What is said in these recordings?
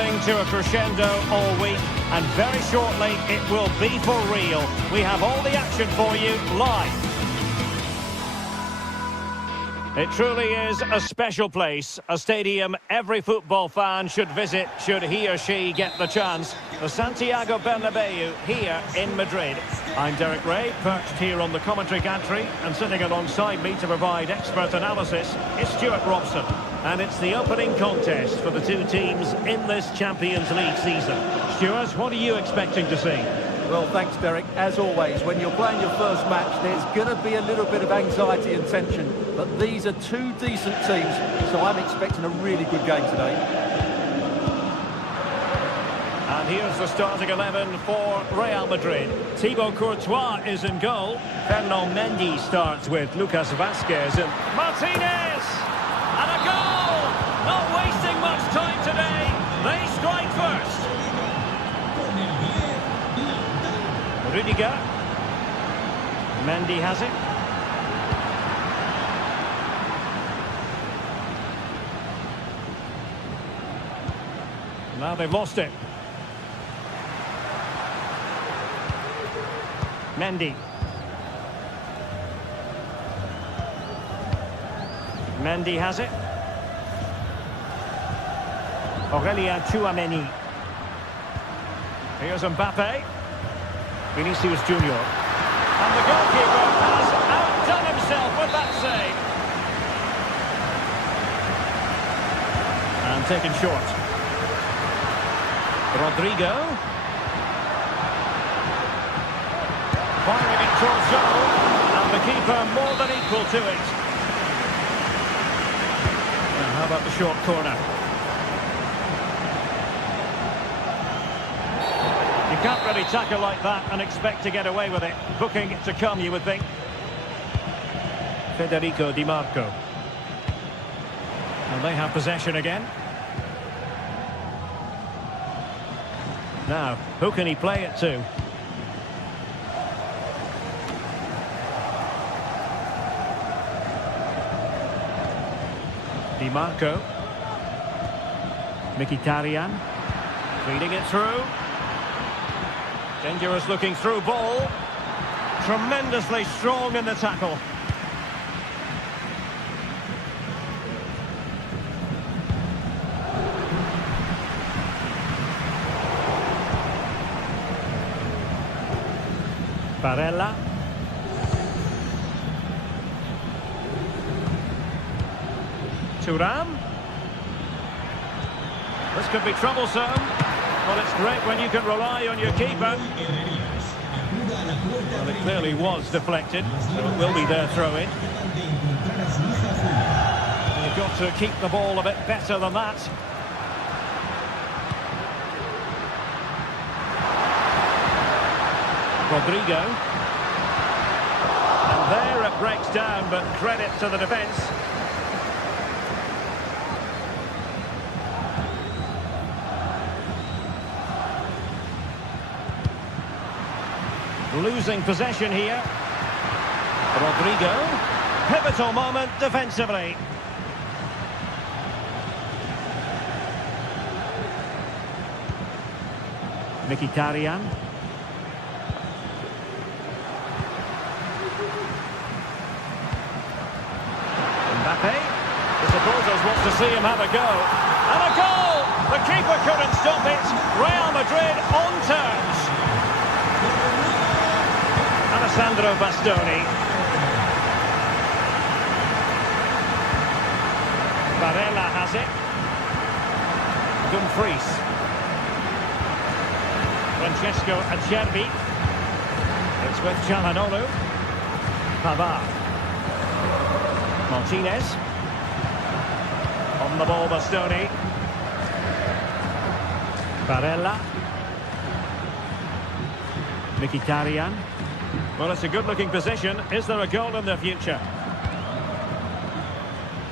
building to a crescendo all week, and very shortly it will be for real. We have all the action for you live. It truly is a special place, a stadium every football fan should visit should he or she get the chance. The Santiago Bernabeu here in Madrid. I'm Derek Ray, perched here on the commentary gantry, and sitting alongside me to provide expert analysis is Stuart Robson. And it's the opening contest for the two teams in this Champions League season. Stuart, what are you expecting to see? Well, thanks, Derek. As always, when you're playing your first match, there's going to be a little bit of anxiety and tension. But these are two decent teams, so I'm expecting a really good game today. And here's the starting 11 for Real Madrid. Thibaut Courtois is in goal. Fernand Mendy starts with Lucas Vazquez and Martinez! And a goal! Not wasting much time today. They strike first. Rudiger. Mendy has it. Now they've lost it. Mendy. Mendy has it. Aurélien Tchouameni. Here's Mbappe. Vinicius Junior. And the goalkeeper has outdone himself with that save. And taken short. Rodrigo. Firing it towards goal. And the keeper more than equal to it. Now how about the short corner? You can't really tackle like that and expect to get away with it. Booking it to come, you would think. Federico Di Marco. And they have possession again. Now, who can he play it to? Di Marco. Mkhitaryan. Feeding it through. Dangerous looking through ball. Tremendously strong in the tackle. Barella. Thuram. This could be troublesome. Well, it's great when you can rely on your keeper. Well, it clearly was deflected, so it will be their throw-in. You've got to keep the ball a bit better than that. Rodrigo. And there it breaks down, but credit to the defence. Losing possession here. Rodrigo. Pivotal moment defensively. Mkhitaryan. Mbappe. The supporters want to see him have a go. And a goal! The keeper couldn't stop it. Real Madrid on terms. Sandro Bastoni. Barella has it. Dumfries. Francesco Acerbi. It's with Çalhanoğlu. Pavard. Martinez. On the ball, Bastoni. Barella. Mkhitaryan. Well, it's a good-looking position. Is there a goal in the future?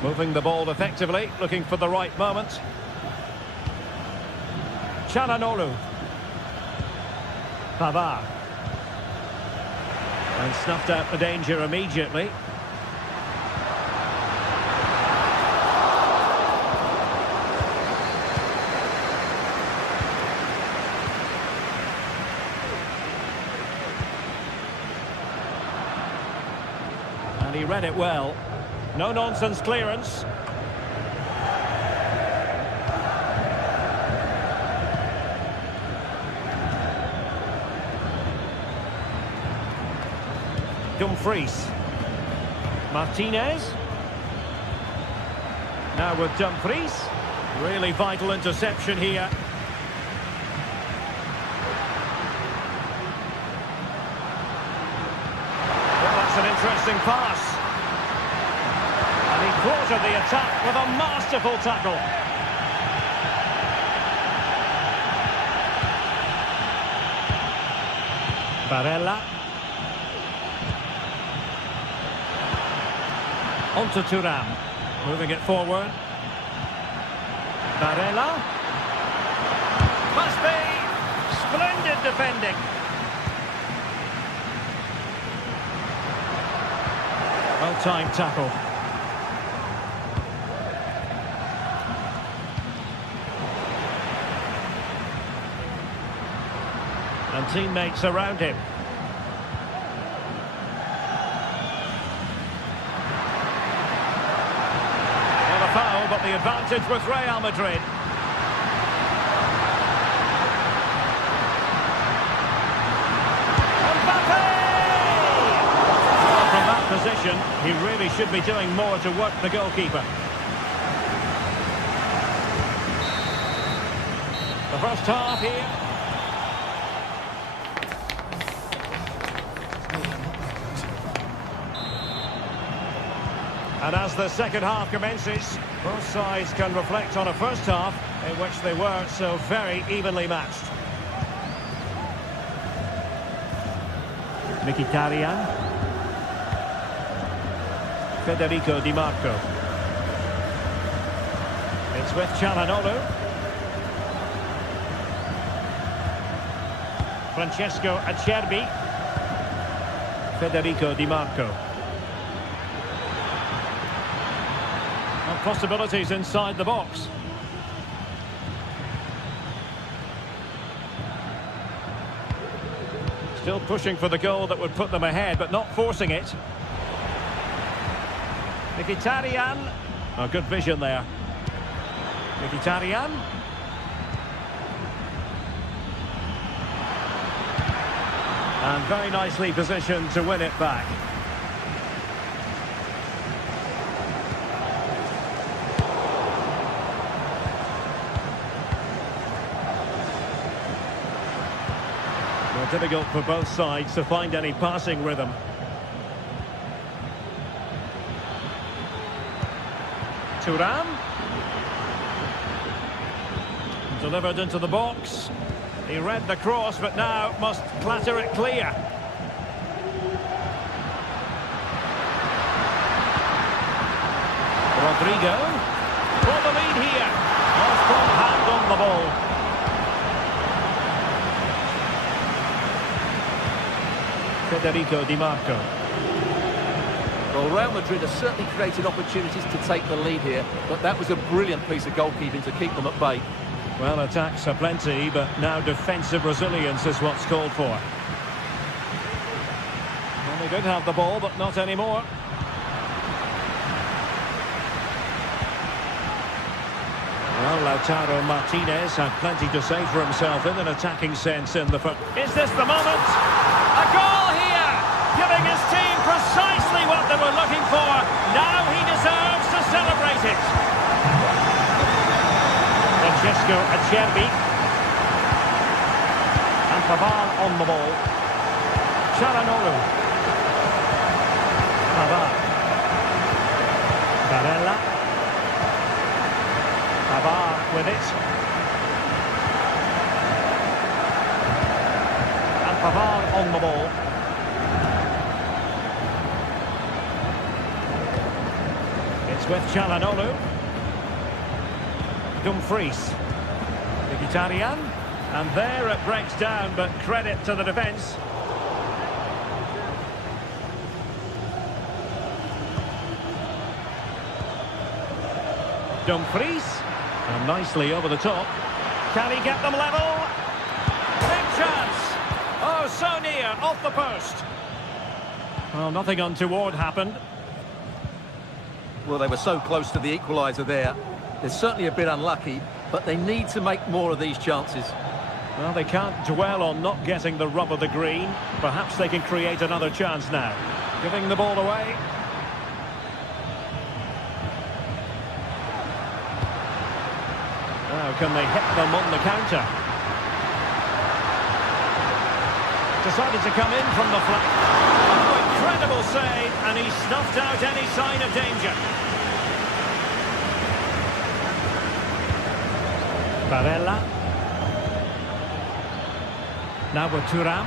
Moving the ball effectively, looking for the right moment. Çalhanoğlu. Pavard. And snuffed out the danger immediately. he read it well. No-nonsense clearance. Dumfries. Martinez. Now with Dumfries. Really vital interception here. Well, that's an interesting pass. And he quartered the attack with a masterful tackle. Barella. On to Thuram. Moving it forward. Barella. Must be. Splendid defending. Well-timed tackle. And teammates around him. Well, a foul, but the advantage with Real Madrid. Position, he really should be doing more to work the goalkeeper. The first half here. And as the second half commences, both sides can reflect on a first half in which they were so very evenly matched. Mkhitaryan. Federico Di Marco. It's with Çalhanoğlu. Francesco Acerbi. Federico Di Marco. Well, possibilities inside the box. Still pushing for the goal that would put them ahead, but not forcing it. Mkhitaryan. Oh, good vision there. Mkhitaryan. And very nicely positioned to win it back. Well, difficult for both sides to find any passing rhythm. Thuram. Delivered into the box. He read the cross, but now must clatter it clear. Rodrigo. For the lead here. Lost one hand on the ball. Federico Di Marco. Well, Real Madrid have certainly created opportunities to take the lead here, but that was a brilliant piece of goalkeeping to keep them at bay. Well, attacks are plenty, but now defensive resilience is what's called for. Well, they did have the ball, but not anymore. Well, Lautaro Martinez had plenty to say for himself in an attacking sense in the first. Is this the moment? A goal here! Giving his team precisely what they were looking for. Now he deserves to celebrate it. Francesco Acerbi. And Pavard on the ball. Çalhanoğlu. Pavard. Barella. Pavard with it. And Pavard on the ball. It's with Çalhanoğlu. Dumfries. Mkhitaryan. And there it breaks down, but credit to the defence. Dumfries. And nicely over the top. Can he get them level? Big chance. Oh, so near, off the post. Well, nothing untoward happened. Well, they were so close to the equaliser there. They're certainly a bit unlucky, but they need to make more of these chances. Well, they can't dwell on not getting the rub of the green. Perhaps they can create another chance now. Giving the ball away. Now, can they hit them on the counter? Decided to come in from the flank. Oh, incredible save, and he snuffed out any sign of danger. Barella. Now with Thuram.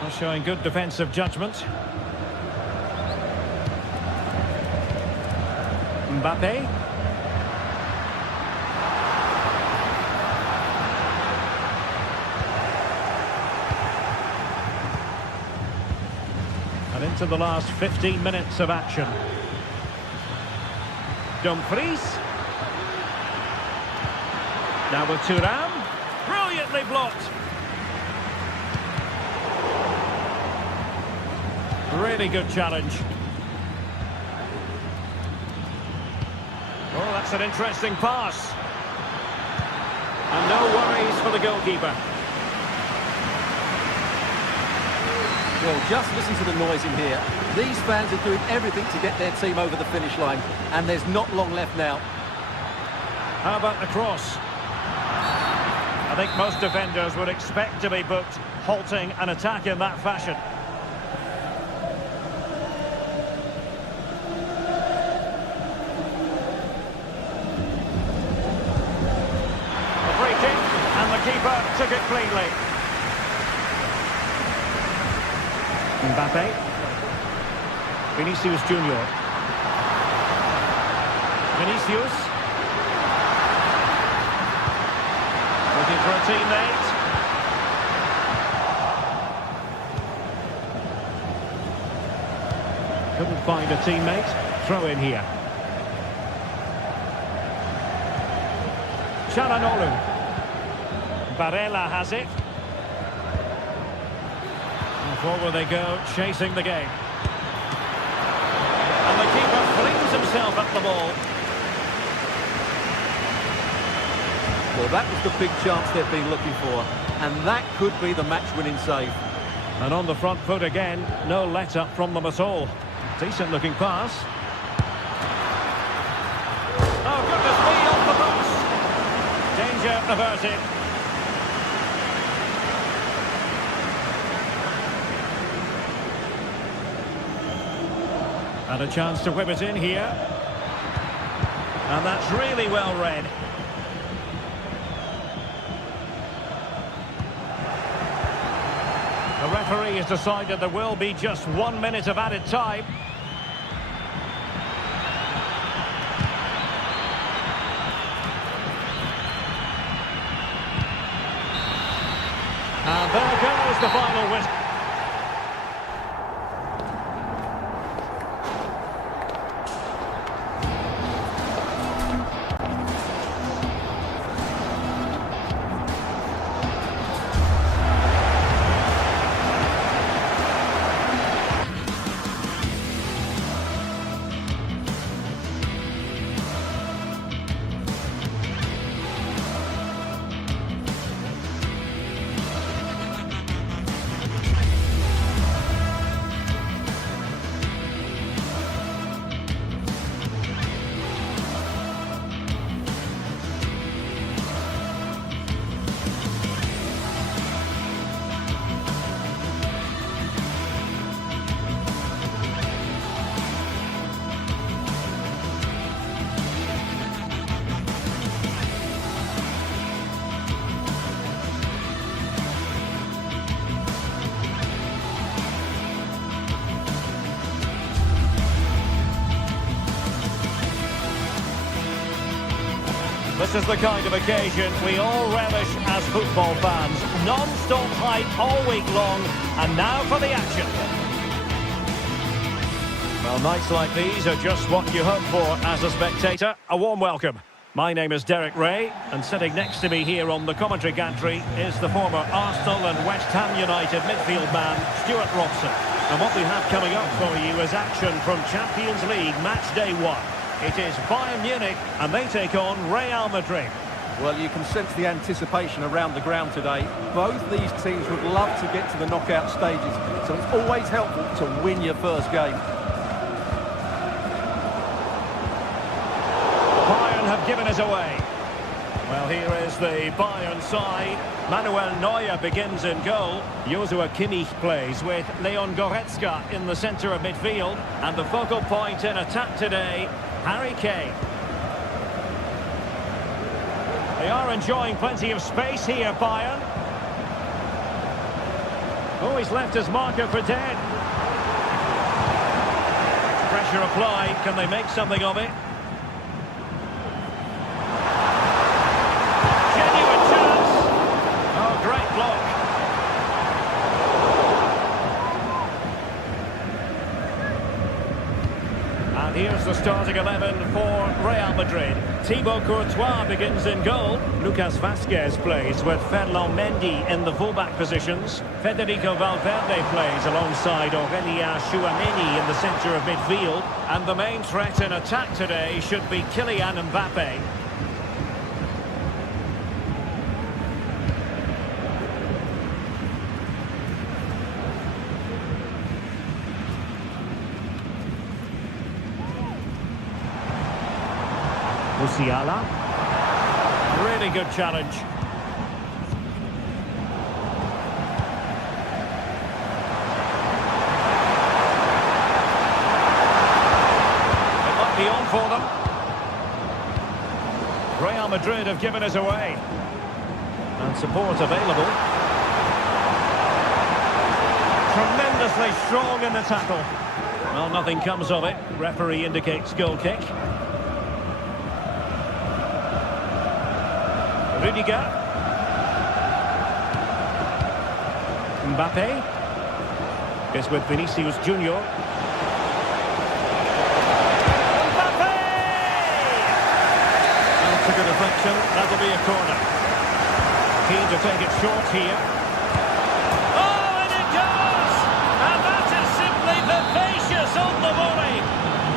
Well, showing good defensive judgment. Mbappe. And into the last 15 minutes of action. Dumfries. Now with Thuram. Brilliantly blocked. Really good challenge. Oh, that's an interesting pass. And no worries for the goalkeeper. Well, just listen to the noise in here. These fans are doing everything to get their team over the finish line, and there's not long left now. How about the cross? I think most defenders would expect to be booked, halting an attack in that fashion. A free kick, and the keeper took it cleanly. Mbappe. Vinicius Junior. Vinicius. Looking for a teammate. Couldn't find a teammate. Throw in here. Çalhanoğlu. Barella has it. And forward they go, chasing the game. And the keeper flings himself at the ball. Well, that was the big chance they've been looking for, and that could be the match-winning save. And on the front foot again, no let-up from them at all. Decent-looking pass. Oh, goodness me, off the box. Danger averted. And a chance to whip it in here. And that's really well read. The referee has decided there will be just 1 minute of added time. And there goes the final whistle. This is the kind of occasion we all relish as football fans. Non-stop hype all week long, and now for the action. Well, nights like these are just what you hope for as a spectator. A warm welcome. My name is Derek Ray, and sitting next to me here on the commentary gantry is the former Arsenal and West Ham United midfield man, Stuart Robson. And what we have coming up for you is action from Champions League match day 1. It is Bayern Munich, and they take on Real Madrid. Well, you can sense the anticipation around the ground today. Both these teams would love to get to the knockout stages, so it's always helpful to win your first game. Have given us away. Well, here is the Bayern side. Manuel Neuer begins in goal. Joshua Kimmich plays with Leon Goretzka in the centre of midfield. And the focal point in attack today, Harry Kane. They are enjoying plenty of space here, Bayern. Oh, he's left his marker for dead. Pressure applied. Can they make something of it? Here's the starting 11 for Real Madrid. Thibaut Courtois begins in goal. Lucas Vazquez plays with Ferland Mendy in the fullback positions. Federico Valverde plays alongside Aurélien Tchouaméni in the centre of midfield. And the main threat in attack today should be Kylian Mbappe. Musiala. Really good challenge. It might be on for them. Real Madrid have given us away. And support available. Tremendously strong in the tackle. Well, nothing comes of it. Referee indicates goal kick. Rudiger. Mbappe is with Vinicius Junior. Mbappe! That's a good deflection. That'll be a corner. Keen to take it short here. Oh, and it goes! And that is simply vivacious on the volley.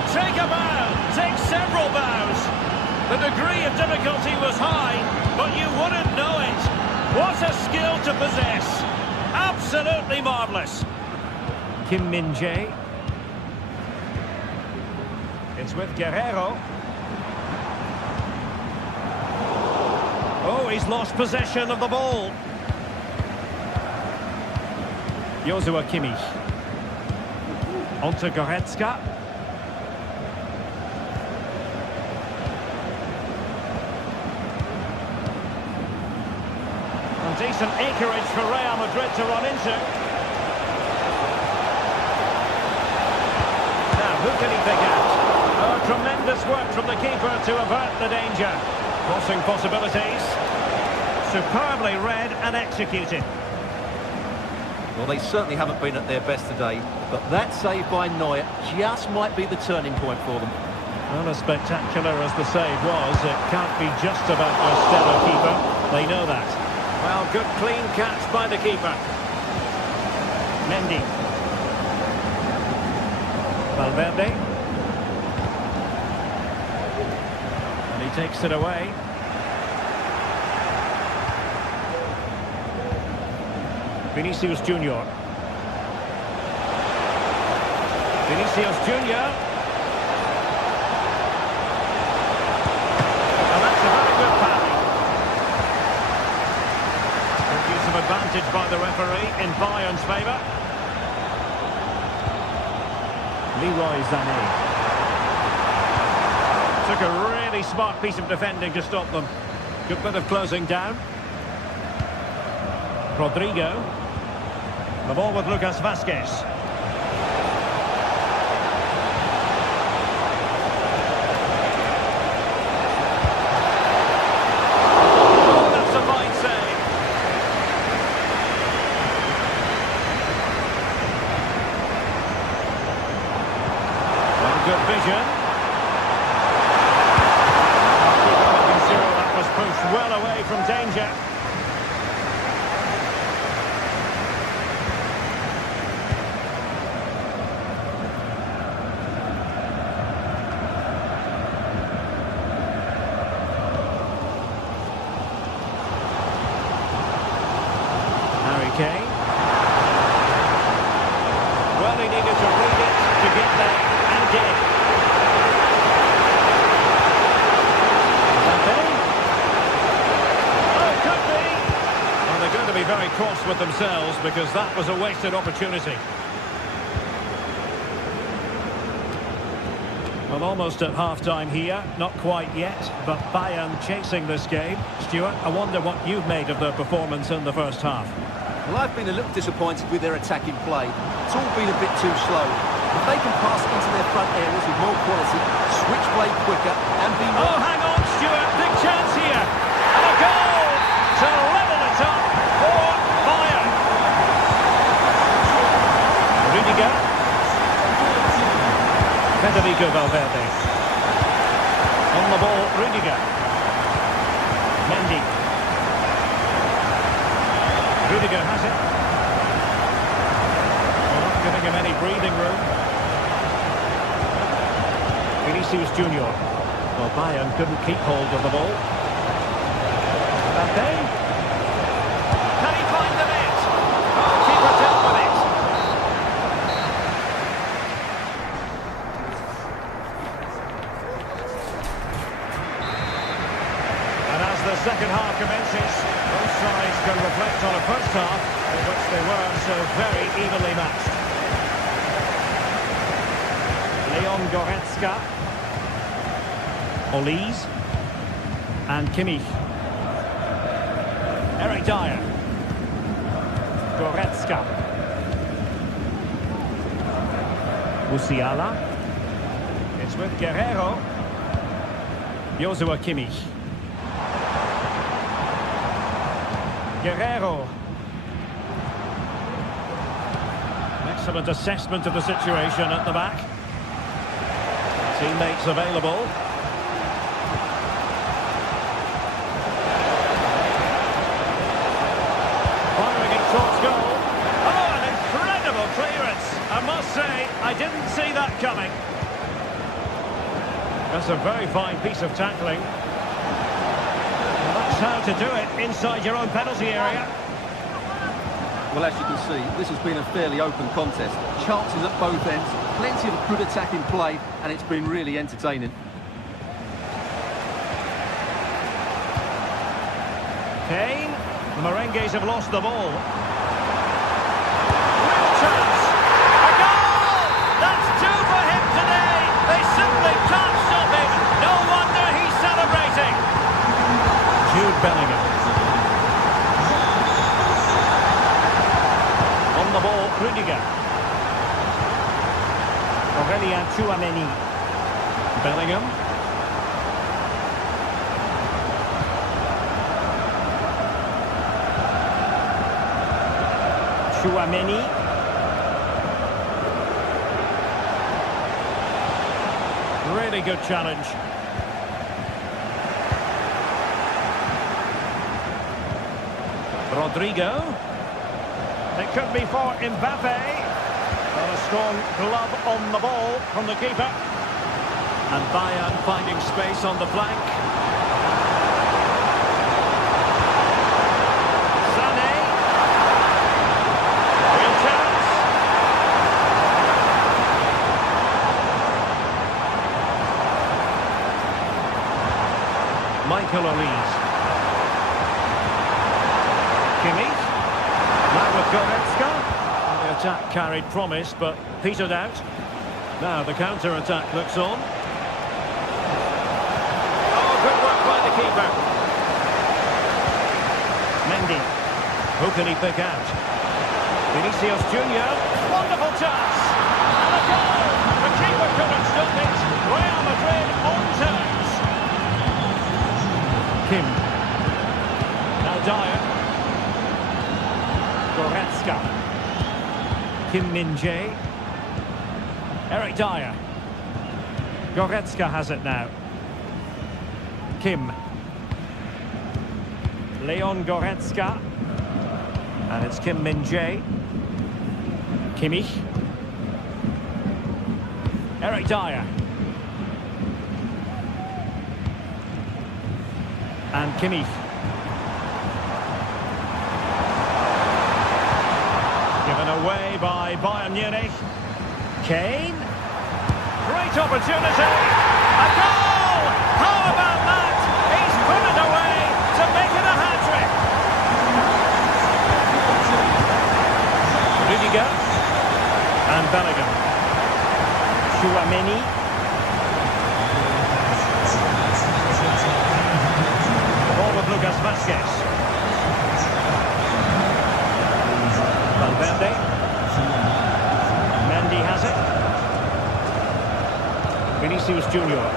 Take a bow. Take several bows. The degree of difficulty was high, but you wouldn't know it. What a skill to possess. Absolutely marvellous. Kim Min-jae. It's with Guerrero. Oh, he's lost possession of the ball. Joshua Kimmich. On to Goretzka. Decent acreage for Real Madrid to run into. Now, who can he pick out? Oh, tremendous work from the keeper to avert the danger. Crossing possibilities. Superbly read and executed. Well, they certainly haven't been at their best today, but that save by Neuer just might be the turning point for them. Well, as spectacular as the save was, it can't be just about a stellar keeper. They know that. Well, good clean catch by the keeper. Mendy. Valverde. And he takes it away. Vinicius Junior. Vinicius Junior. And that's a very good pass. Some advantage by the referee in Bayern's favour. Leroy Sané. Took a really smart piece of defending to stop them. Good bit of closing down. Rodrigo. The ball with Lucas Vazquez. Good vision. Keeper making from danger. Kane. Well, he needed to read it to get there, and did. Oh, could be. Well, they're going to be very cross with themselves because that was a wasted opportunity. Well, almost at half-time here. Not quite yet, but Bayern chasing this game. Stuart, I wonder what you've made of their performance in the first half. Well, I've been a little disappointed with their attacking play. It's all been a bit too slow. If they can pass into their front areas with more quality, switch play quicker, and be more... Oh, hang on, Stuart. Big chance here. And a goal to level it up for Bayern. Rudiger. Federico Valverde. On the ball, Rudiger. Mendy. Rudiger has it. Well, not giving him any breathing room. Vinicius Junior. Well, Bayern couldn't keep hold of the ball. Mbappe. Can he find the net? Oh, keeper dealt with it. And as the second half commences, both sides can reflect on a first half in which they were so very evenly matched. Leon Goretzka, Olise, and Kimmich. Eric Dyer, Goretzka, Musiala. It's with Guerrero, Joshua Kimmich. Guerrero. Excellent assessment of the situation at the back. Teammates available. Firing it towards goal. Oh, an incredible clearance. I must say, I didn't see that coming. That's a very fine piece of tackling. How to do it inside your own penalty area. Well, as you can see, this has been a fairly open contest. Chances at both ends, plenty of good attacking play, and it's been really entertaining. Kane, the Merengues have lost the ball. Real chance. A goal! That's two for him today. They simply can't stop him. No wonder he's celebrating. Jude Bellingham. On the ball, Rudiger. Aurélien Tchouaméni. Bellingham. Tchouaméni. Really good challenge. Rodrigo. It could be for Mbappe. Got a strong glove on the ball from the keeper. And Bayern finding space on the flank. Sané. Real chance. Michael Olise. Kimmich. Now with Goretzka. The attack carried promise, but petered out. Now the counter-attack looks on. Oh, good work by the keeper. Mendy. Who can he pick out? Vinicius Junior. Wonderful chance. And a goal. The keeper couldn't stop it. Real Madrid on terms. Kim. Now Dyer. Goretzka. Kim Min-jae. Eric Dyer. Goretzka has it now. Kim. Leon Goretzka. And it's Kim Min-jae. Kimmich. Eric Dyer. And Kimmich. Given away by Bayern Munich. Kane. Great opportunity. A goal! How about that? He's put it away to make it a hat-trick. Rudiger. And Bellingham. Tchouaméni. The ball with Lucas Vazquez. Valverde. Mendy has it. Vinicius Junior.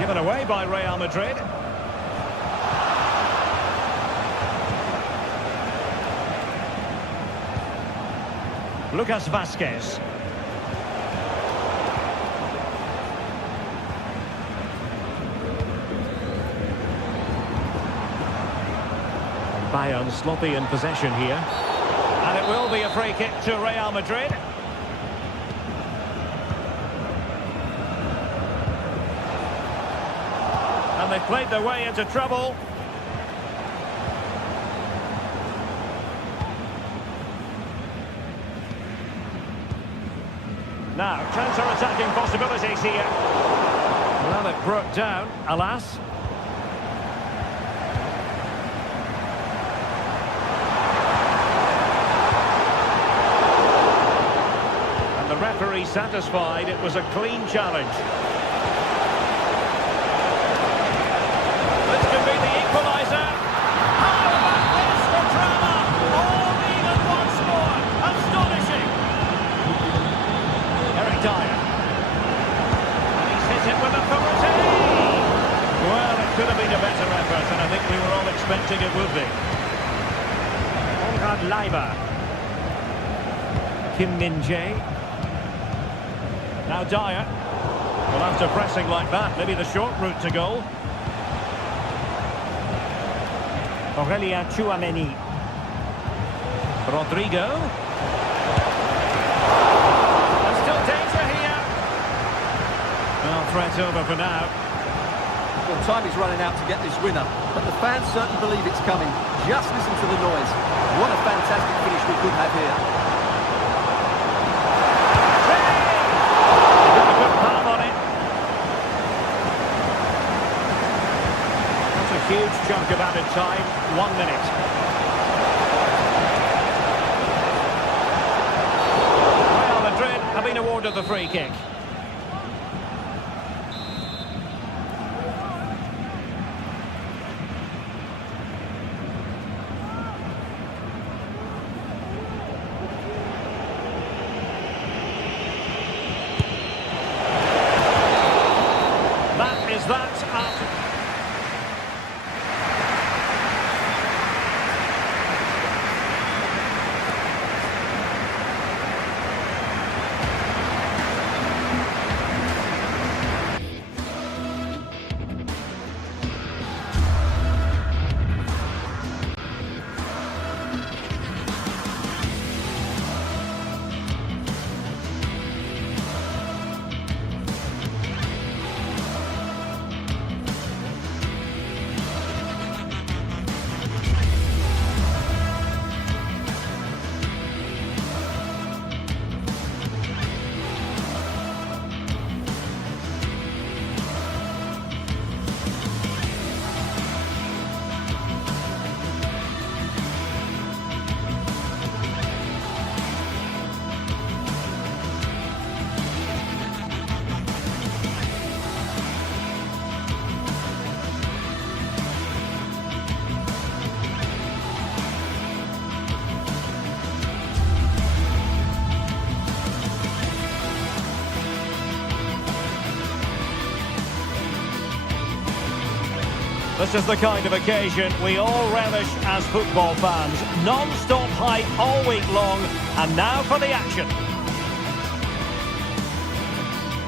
Given away by Real Madrid. Lucas Vazquez. Bayern sloppy in possession here. And it will be a free kick to Real Madrid. And they've played their way into trouble. Now, counter-attacking possibilities here. Well, it broke down, alas. And the referee satisfied it was a clean challenge. This could be the equaliser. How about this for drama? All even once more. Astonishing. Eric Dyer. And he's hit it with authority. Well, it could have been a better effort, and I think we were all expecting it would be. Konrad Leiber. Kim Min-jae. Now Dyer. Well, after pressing like that, maybe the short route to goal. Aurelien Tchouaméni. Rodrigo. There's still danger here. Well, threat over for now. Well, time is running out to get this winner, but the fans certainly believe it's coming. Just listen to the noise. What a fantastic finish we could have here. He got a good palm on it. That's a huge chunk of added time. 1 minute. Real Madrid have been awarded the free kick. That is that after... This is the kind of occasion we all relish as football fans. Non-stop hype all week long, and now for the action.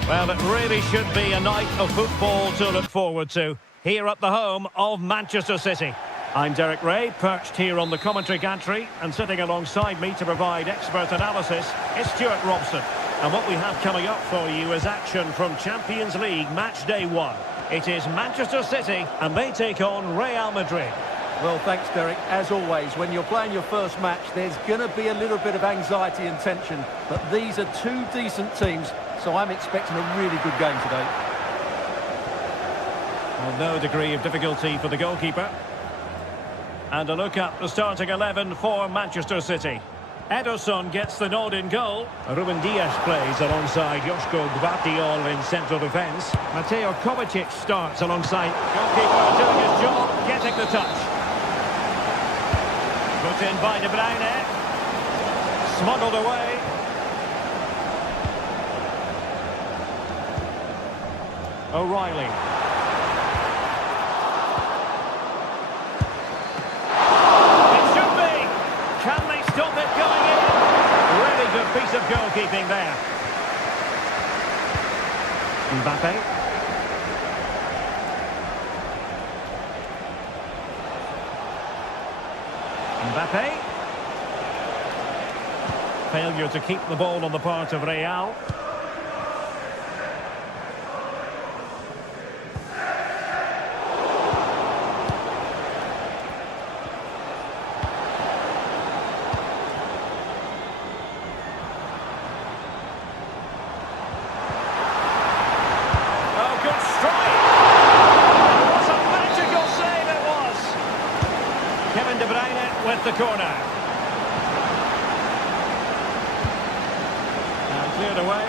Well, it really should be a night of football to look forward to, here at the home of Manchester City. I'm Derek Ray, perched here on the commentary gantry, and sitting alongside me to provide expert analysis is Stuart Robson. And what we have coming up for you is action from Champions League match day 1. It is Manchester City, and they take on Real Madrid. Well, thanks, Derek. As always, when you're playing your first match, there's going to be a little bit of anxiety and tension. But these are two decent teams, so I'm expecting a really good game today. Well, no degree of difficulty for the goalkeeper. And a look at the starting 11 for Manchester City. Ederson gets the nod in goal. Ruben Dias plays alongside Joško Gvardiol in central defence. Mateo Kovacic starts alongside. Goalkeeper doing his job, getting the touch. Put in by De Bruyne. Smuggled away. O'Reilly. Stop it going in. Really good piece of goalkeeping there. Mbappe. Mbappe. Failure to keep the ball on the part of Real. De Bruyne with the corner. And cleared away.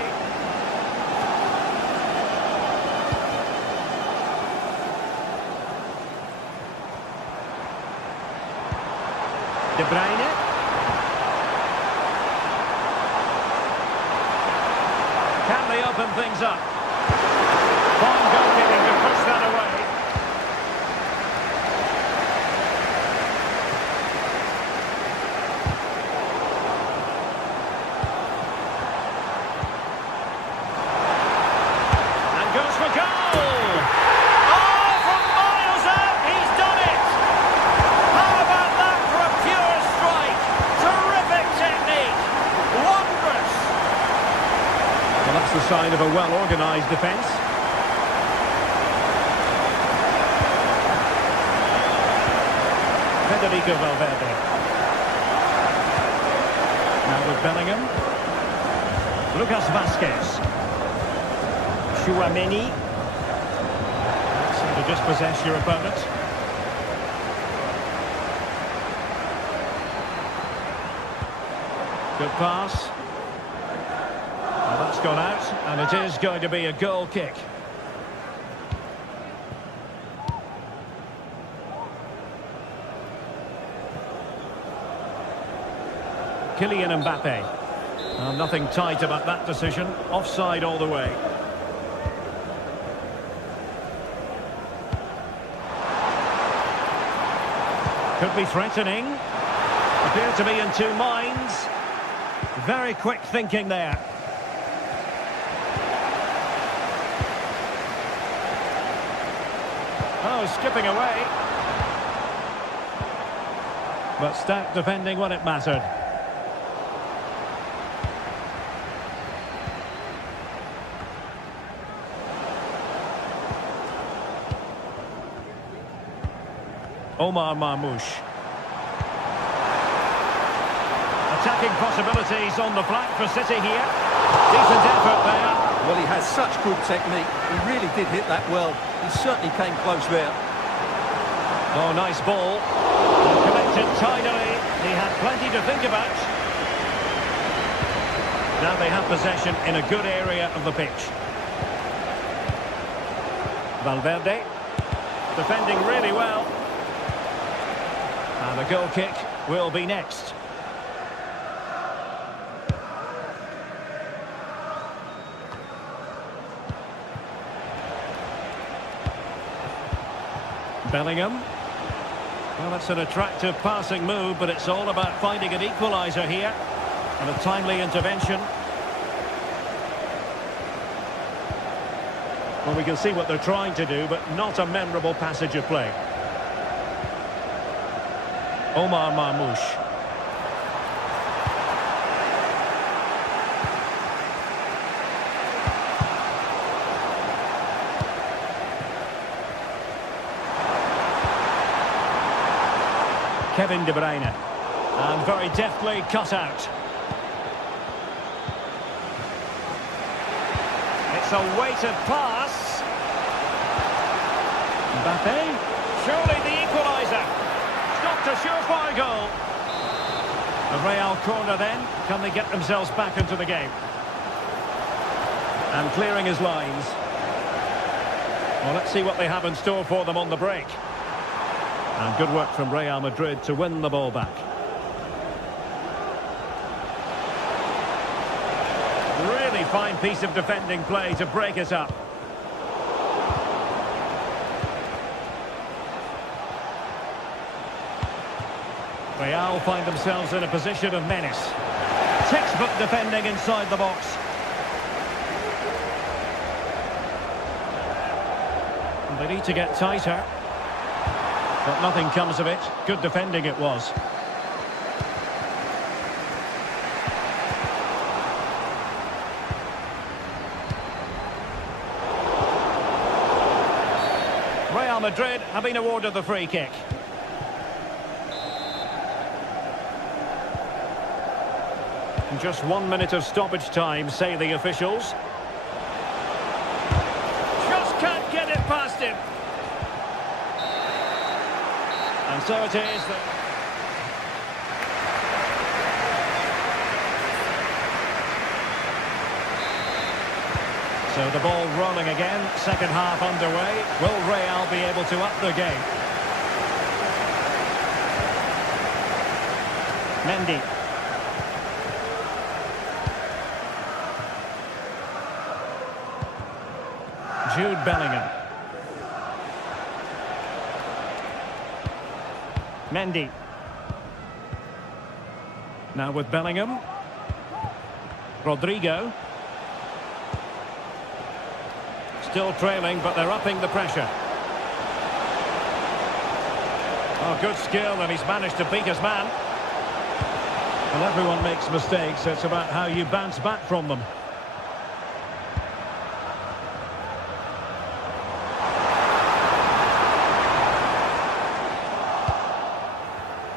De Bruyne. Can they open things up? Fine goalkeeping to push that away. The sign of a well-organised defence. Federico Valverde. Now with Bellingham. Lucas Vazquez. Chouameni. So to dispossess your opponent. Good pass. That's gone out, and it is going to be a goal kick. Kylian Mbappe. Nothing tight about that decision. Offside all the way. Could be threatening. Appear to be in two minds. Very quick thinking there. Oh, skipping away. But stout defending when it mattered. Omar Marmoush. Attacking possibilities on the flank for City here. Decent effort there. Well, he has such good technique. He really did hit that well. He certainly came close there. Oh, nice ball. Connected tidily. He had plenty to think about. Now they have possession in a good area of the pitch. Valverde. Defending really well. And the goal kick will be next. Bellingham. Well, that's an attractive passing move, but it's all about finding an equaliser here. And a timely intervention. Well, we can see what they're trying to do, but not a memorable passage of play. Omar Marmoush. Kevin De Bruyne. And very deftly cut out. It's a weighted pass. Mbappe. Surely the equaliser. Stopped a surefire goal. A Real corner then. Can they get themselves back into the game? And clearing his lines. Well, let's see what they have in store for them on the break. And good work from Real Madrid to win the ball back. Really fine piece of defending play to break it up. Real find themselves in a position of menace. Textbook defending inside the box. And they need to get tighter. But nothing comes of it. Good defending it was. Real Madrid have been awarded the free kick. Just 1 minute of stoppage time, say the officials. Just can't get it past him. And so it is that... So the ball rolling again, second half underway. Will Real be able to up the game? Mendy. Jude Bellingham. Mendy. Now with Bellingham. Rodrigo. Still trailing, but they're upping the pressure. Oh, good skill, and he's managed to beat his man. Well, everyone makes mistakes. It's about how you bounce back from them.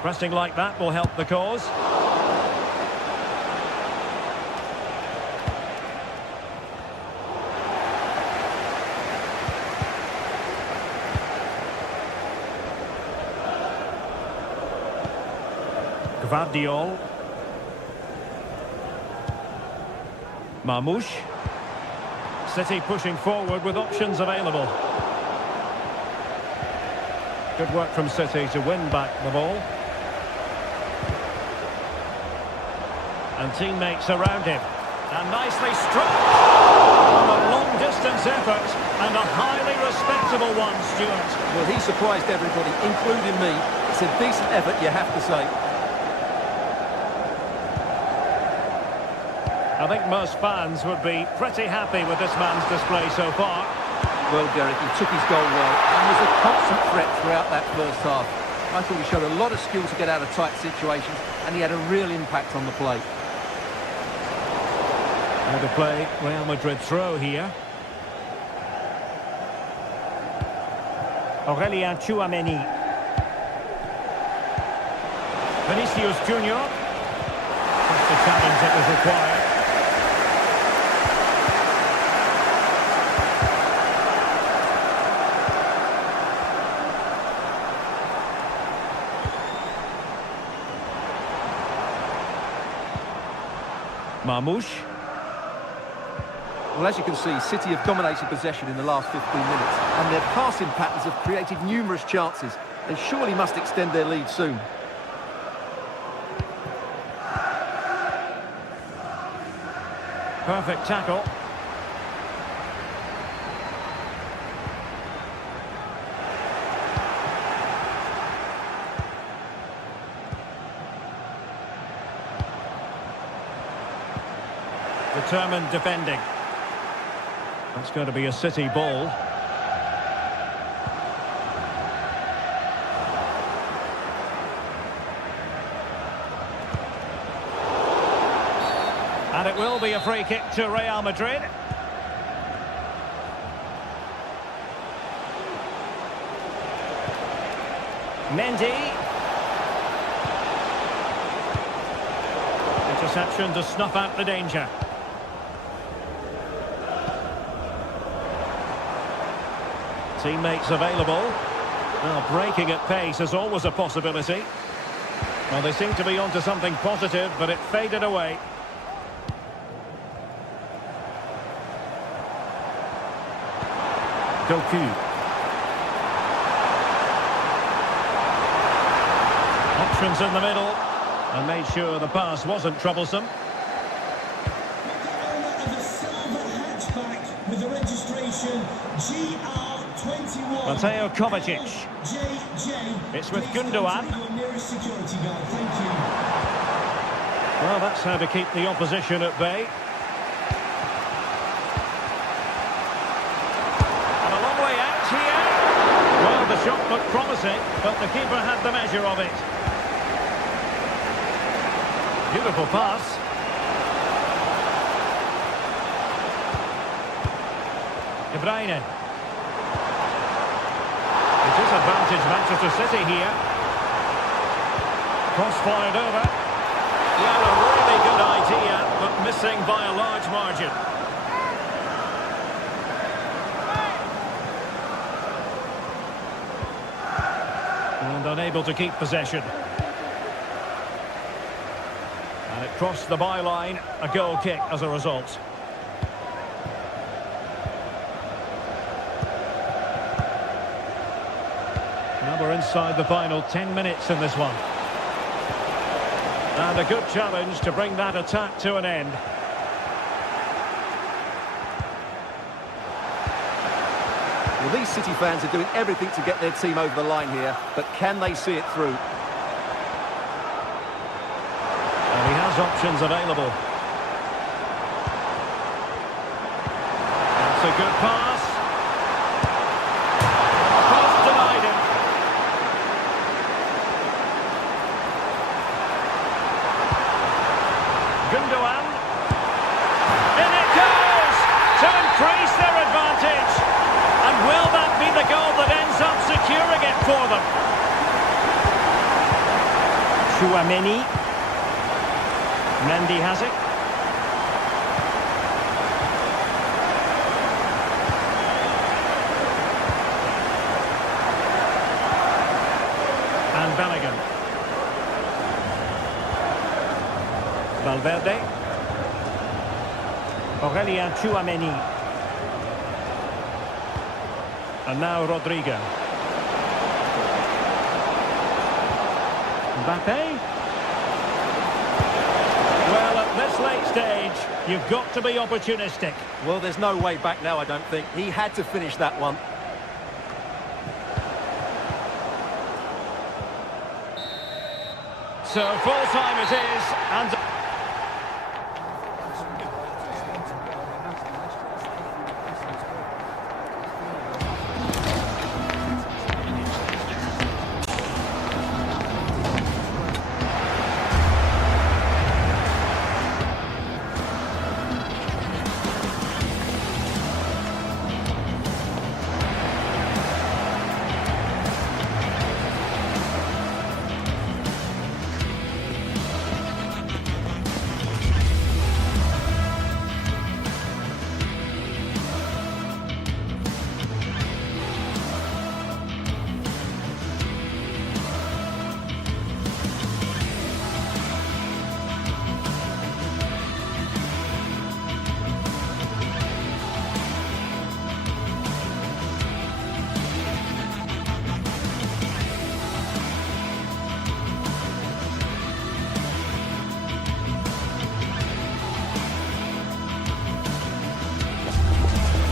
Pressing like that will help the cause. Gvardiol. Marmoush. City pushing forward with options available. Good work from City to win back the ball. And teammates around him. And nicely struck. A long-distance effort and a highly respectable one, Stuart. Well, he surprised everybody, including me. It's a decent effort, you have to say. I think most fans would be pretty happy with this man's display so far. Well, Derek, he took his goal well and was a constant threat throughout that first half. I thought he showed a lot of skill to get out of tight situations, and he had a real impact on the play. Now to play Real Madrid throw here. Aurelien Tchouameni. Vinicius Junior. Just the challenge that was required. Marmoush. Well, as you can see, City have dominated possession in the last 15 minutes, and their passing patterns have created numerous chances. They surely must extend their lead soon. Perfect tackle. Determined defending. That's going to be a City ball. And it will be a free kick to Real Madrid. Mendy. Interception to snuff out the danger. Teammates available. Well, breaking at pace is always a possibility. Well, they seem to be onto something positive, but it faded away. Doku. Options in the middle, and made sure the pass wasn't troublesome. With the registration GR21. Mateo Kovacic. It's with Gundogan. Well, that's how to keep the opposition at bay. And a long way out here. Well, the shot looked promising, but the keeper had the measure of it. Beautiful pass. De Bruyne. It is advantage Manchester City here. Cross fired over. Well, a really good idea, but missing by a large margin. And unable to keep possession. And it crossed the byline, a goal kick as a result. Now we're inside the final 10 minutes in this one. And a good challenge to bring that attack to an end. Well, these City fans are doing everything to get their team over the line here, but can they see it through? And he has options available. That's a good pass. Gundogan. In it goes! To increase their advantage. And will that be the goal that ends up securing it for them? Chouameni. Mendy has it. And Bellingham. Valverde. Aurelien Chouameni. And now Rodrigo. Mbappe. Well, at this late stage, you've got to be opportunistic. Well, there's no way back now, I don't think. He had to finish that one. So full time it is, and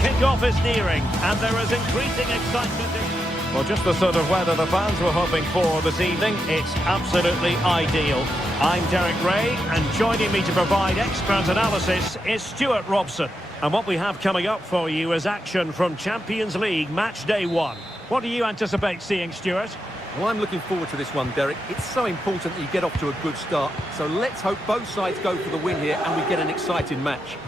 kick-off is nearing, and there is increasing excitement. Well, just the sort of weather the fans were hoping for this evening. It's absolutely ideal. I'm Derek Ray, and joining me to provide expert analysis is Stuart Robson. And what we have coming up for you is action from Champions League match day 1. What do you anticipate seeing, Stuart? Well, I'm looking forward to this one, Derek. It's so important that you get off to a good start. So let's hope both sides go for the win here and we get an exciting match.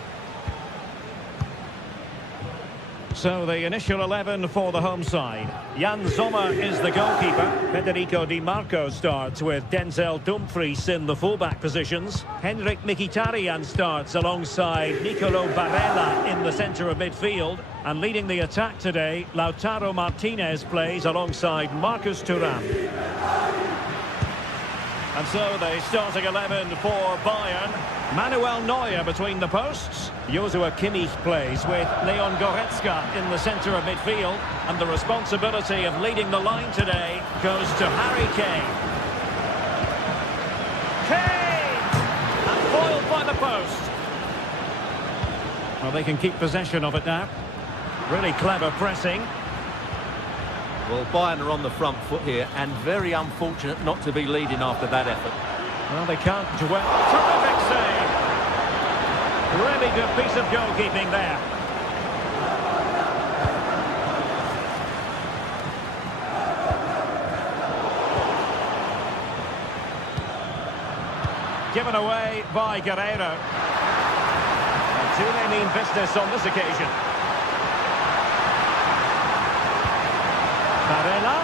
So the initial 11 for the home side. Jan Sommer is the goalkeeper. Federico Di Marco starts with Denzel Dumfries in the fullback positions. Henrik Mkhitaryan starts alongside Nicolo Barella in the centre of midfield. And leading the attack today, Lautaro Martinez plays alongside Marcus Thuram. And so the starting 11 for Bayern. Manuel Neuer between the posts. Joshua Kimmich plays with Leon Goretzka in the centre of midfield. And the responsibility of leading the line today goes to Harry Kane. Kane! And foiled by the post. Well, they can keep possession of it now. Really clever pressing. Well, Bayern are on the front foot here and very unfortunate not to be leading after that effort. Well, they can't dwell. Terrific save. Really good piece of goalkeeping there. Given away by Guerreiro. And Chile mean business on this occasion. Barella.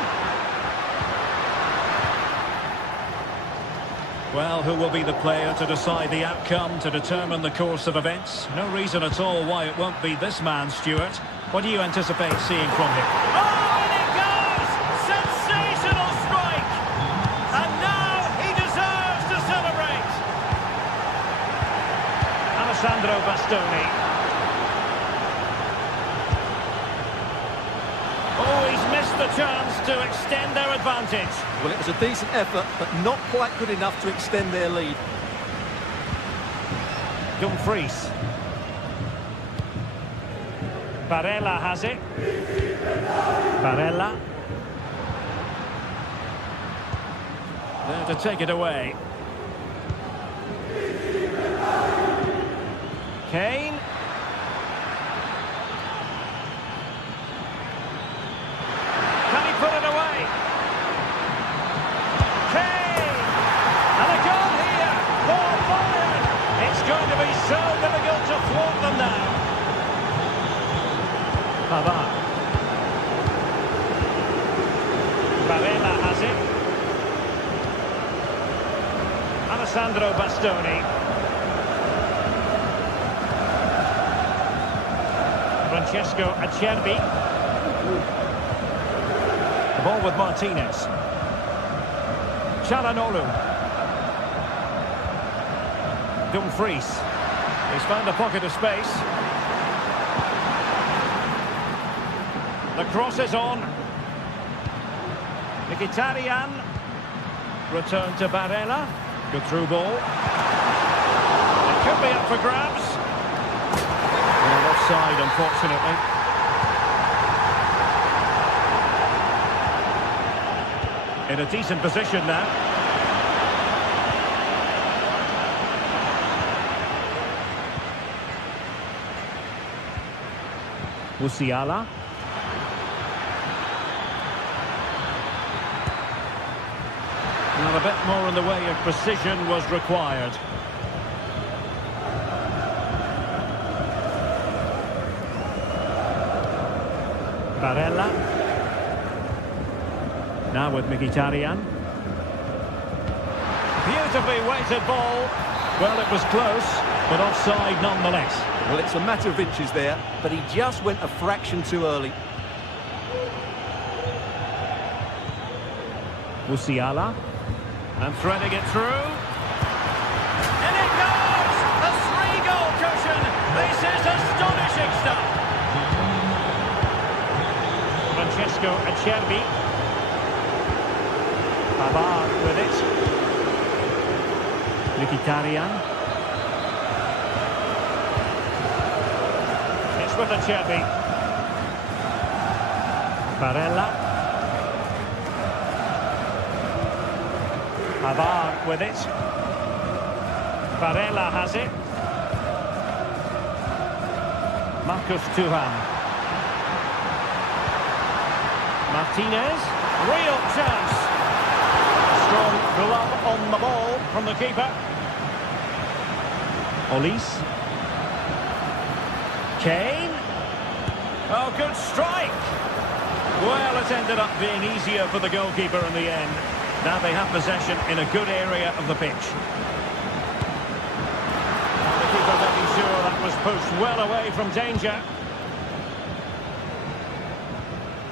Well, who will be the player to decide the outcome, to determine the course of events? No reason at all why it won't be this man, Stuart. What do you anticipate seeing from him? Oh, and it goes! Sensational strike! And now he deserves to celebrate! Alessandro Bastoni. Oh, he's missed the chance to extend their advantage. Well, it was a decent effort, but not quite good enough to extend their lead. Dumfries. Barella has it. Barella. There to take it away. Kane. Can he put it away? Kane! And a goal here for Bayern. It's going to be so difficult to thwart them now. Pavard. Barella has it. Alessandro Bastoni. Francesco Acerbi. The ball with Martinez. Çalhanoğlu. Dumfries. He's found a pocket of space. The cross is on. Mkhitaryan. Return to Barella. Good through ball. It could be up for grabs. Well, offside, unfortunately. In a decent position now. Musiala. Now a bit more in the way of precision was required. Barella. Now with Mkhitaryan. Beautifully weighted ball. Well, it was close, but offside nonetheless. Well, it's a matter of inches there, but he just went a fraction too early. Musiala. And threading it through. And it goes! A 3-goal cushion! This is astonishing stuff! Francesco Acerbi. Pavard with it. Mkhitaryan. It's with Acerbi. Barella. Pavard with it. Barella has it. Marcus Thuram. Martinez. Real chance. Strong glove on the ball from the keeper. Olise. Kane. Oh, good strike. Well, it ended up being easier for the goalkeeper in the end. Now they have possession in a good area of the pitch. And the keeper making sure that was pushed well away from danger.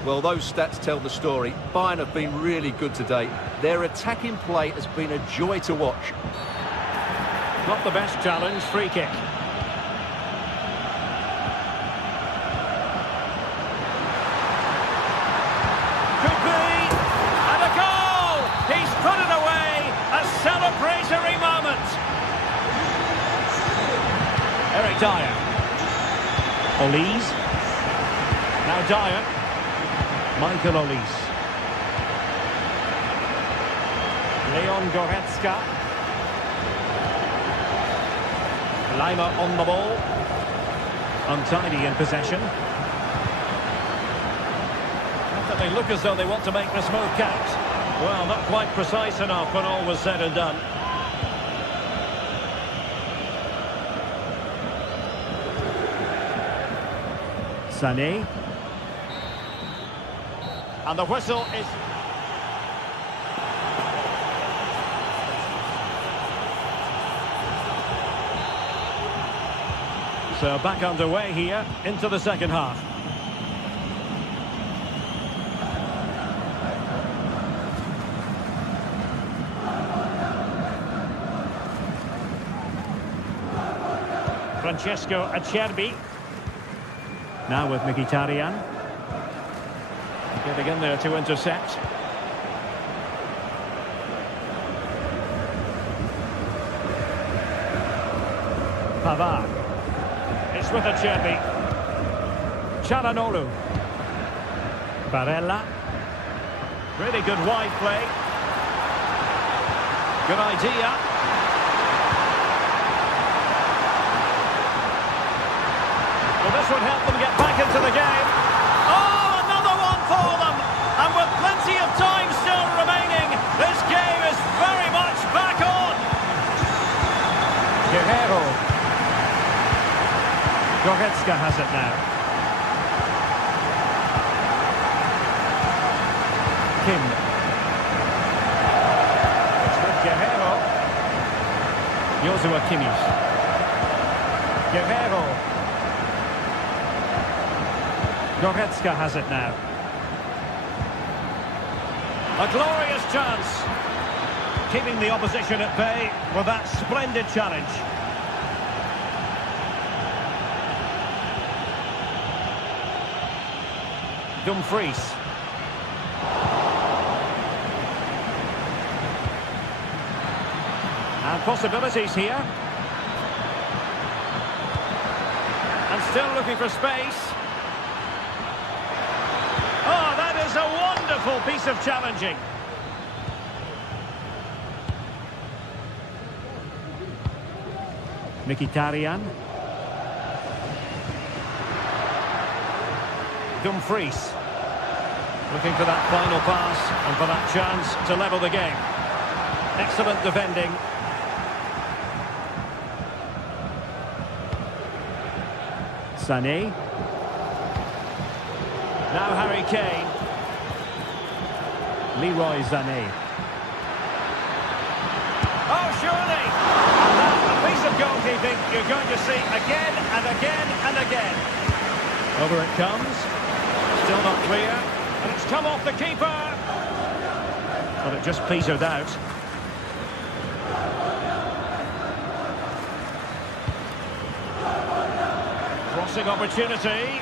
Well, those stats tell the story. Bayern have been really good today. Their attacking play has been a joy to watch. Not the best challenge, free kick. Could be, and a goal! He's put it away, a celebratory moment. Eric Dyer. Olise. Now Dyer. Michael Olise. Leon Goretzka. Lima on the ball. Untidy in possession. They look as though they want to make this move count. Well, not quite precise enough when all was said and done. Sané. And the whistle is... So back underway here into the second half. Francesco Acerbi. Now with Mkhitaryan. Getting in there to intercept. Pavard. It's with Acerbi. Çalhanoğlu. Barella. Really good wide play. Good idea. Well, this would help them get back into the game. Oh, another one for them! And with plenty of time still remaining, this game is very much back on. Guerrero. Goretzka has it now. Kim. It's with Guerrero. Joshua Kimmich. Guerrero. Goretzka has it now. A glorious chance. Keeping the opposition at bay with that splendid challenge. Dumfries. And possibilities here. And still looking for space. Oh, that is a wonderful piece of challenging. Mkhitaryan. Dumfries. Looking for that final pass and for that chance to level the game. Excellent defending. Sané. Now Harry Kane. Leroy Sané. Oh, surely! And that's a piece of goalkeeping you're going to see again and again and again. Over it comes. Still not clear. And it's come off the keeper. But it just petered out. Crossing opportunity.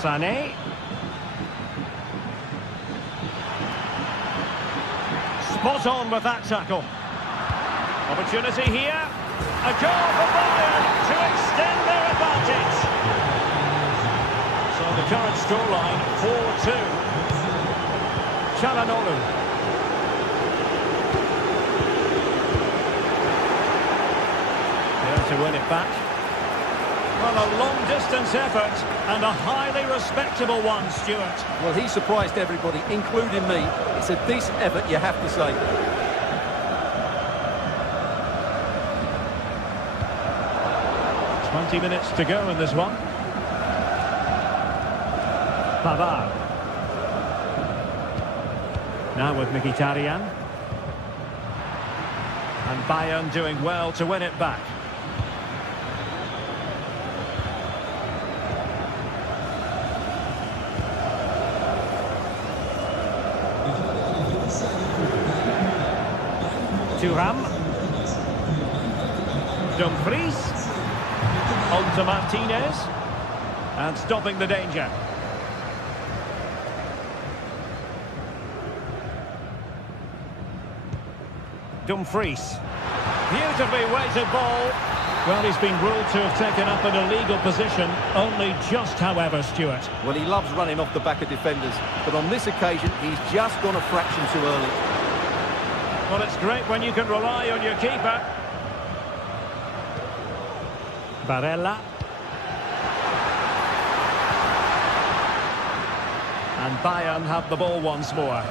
Sané. Spot on with that tackle. Opportunity here. A goal for Bayern to extend their advantage. So the current scoreline 4-2. Çalhanoğlu. There to win it back. Well, a long-distance effort and a highly respectable one, Stuart. Well, he surprised everybody, including me. It's a decent effort, you have to say. "20 minutes to go in this one. Pavard. Now with Mkhitaryan. And Bayern doing well to win it back. Thuram. Dumfries. On to Martinez. And stopping the danger. Dumfries. Beautifully weighted ball. Well, he's been ruled to have taken up an illegal position. Only just, however, Stuart. Well, he loves running off the back of defenders, but on this occasion, he's just gone a fraction too early. Well, it's great when you can rely on your keeper. Barella. And Bayern have the ball once more.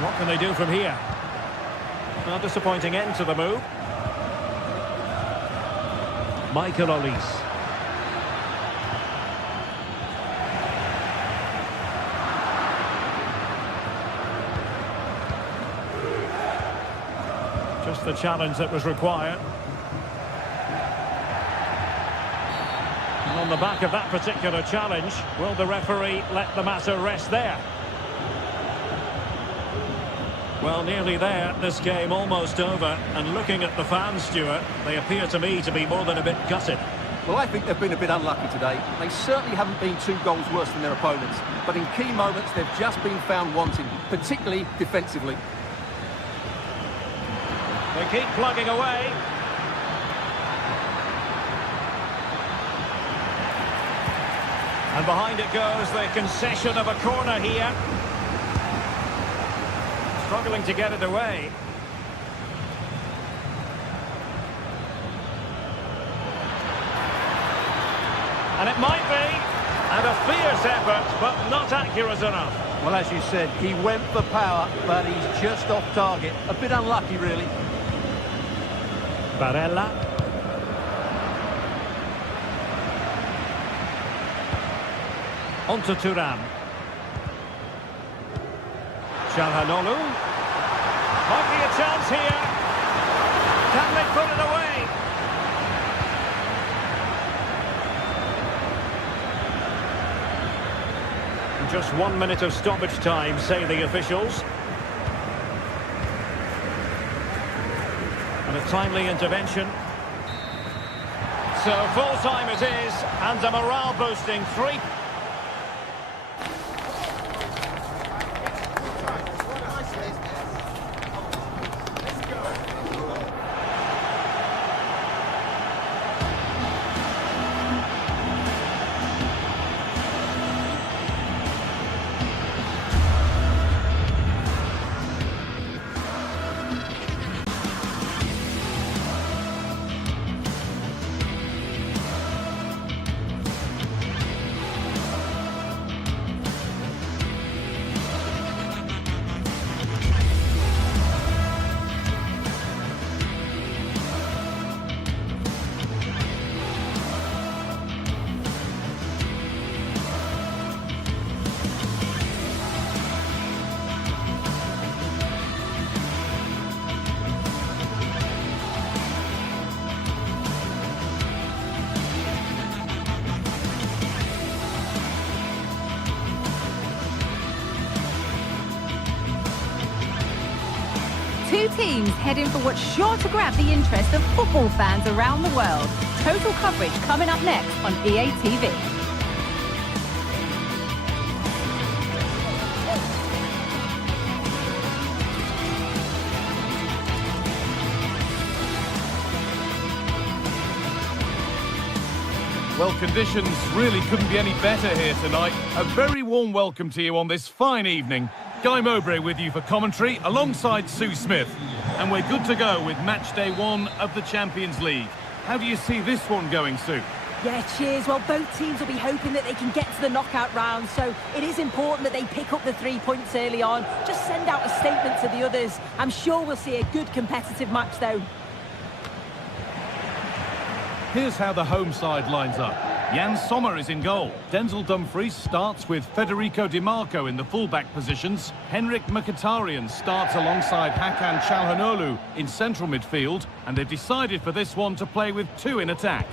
What can they do from here? Well, disappointing end to the move. Michael Olise. Just the challenge that was required. And on the back of that particular challenge, will the referee let the matter rest there? Well, nearly there, this game almost over, and looking at the fans, Stuart, they appear to me to be more than a bit gutted. Well, I think they've been a bit unlucky today. They certainly haven't been 2 goals worse than their opponents, but in key moments they've just been found wanting, particularly defensively. They keep plugging away. And behind it goes the concession of a corner here. Struggling to get it away. And it might be. And a fierce effort, but not accurate enough. Well, as you said, he went for power, but he's just off target. A bit unlucky, really. Barella. On to Thuram. Çalhanoğlu. Might be a chance here. Can they put it away? Just 1 minute of stoppage time, say the officials. And a timely intervention. So full time it is, and a morale boosting 3. Two teams heading for what's sure to grab the interest of football fans around the world. Total coverage coming up next on EA TV. Well, conditions really couldn't be any better here tonight. A very warm welcome to you on this fine evening. Guy Mowbray with you for commentary, alongside Sue Smith. And we're good to go with match day 1 of the Champions League. How do you see this one going, Sue? Yeah, cheers. Well, both teams will be hoping that they can get to the knockout round, so it is important that they pick up the 3 points early on. Just send out a statement to the others. I'm sure we'll see a good competitive match, though. Here's how the home side lines up. Jan Sommer is in goal. Denzel Dumfries starts with Federico Di Marco in the full-back positions. Henrik Mkhitaryan starts alongside Hakan Çalhanoğlu in central midfield. And they've decided for this one to play with 2 in attack.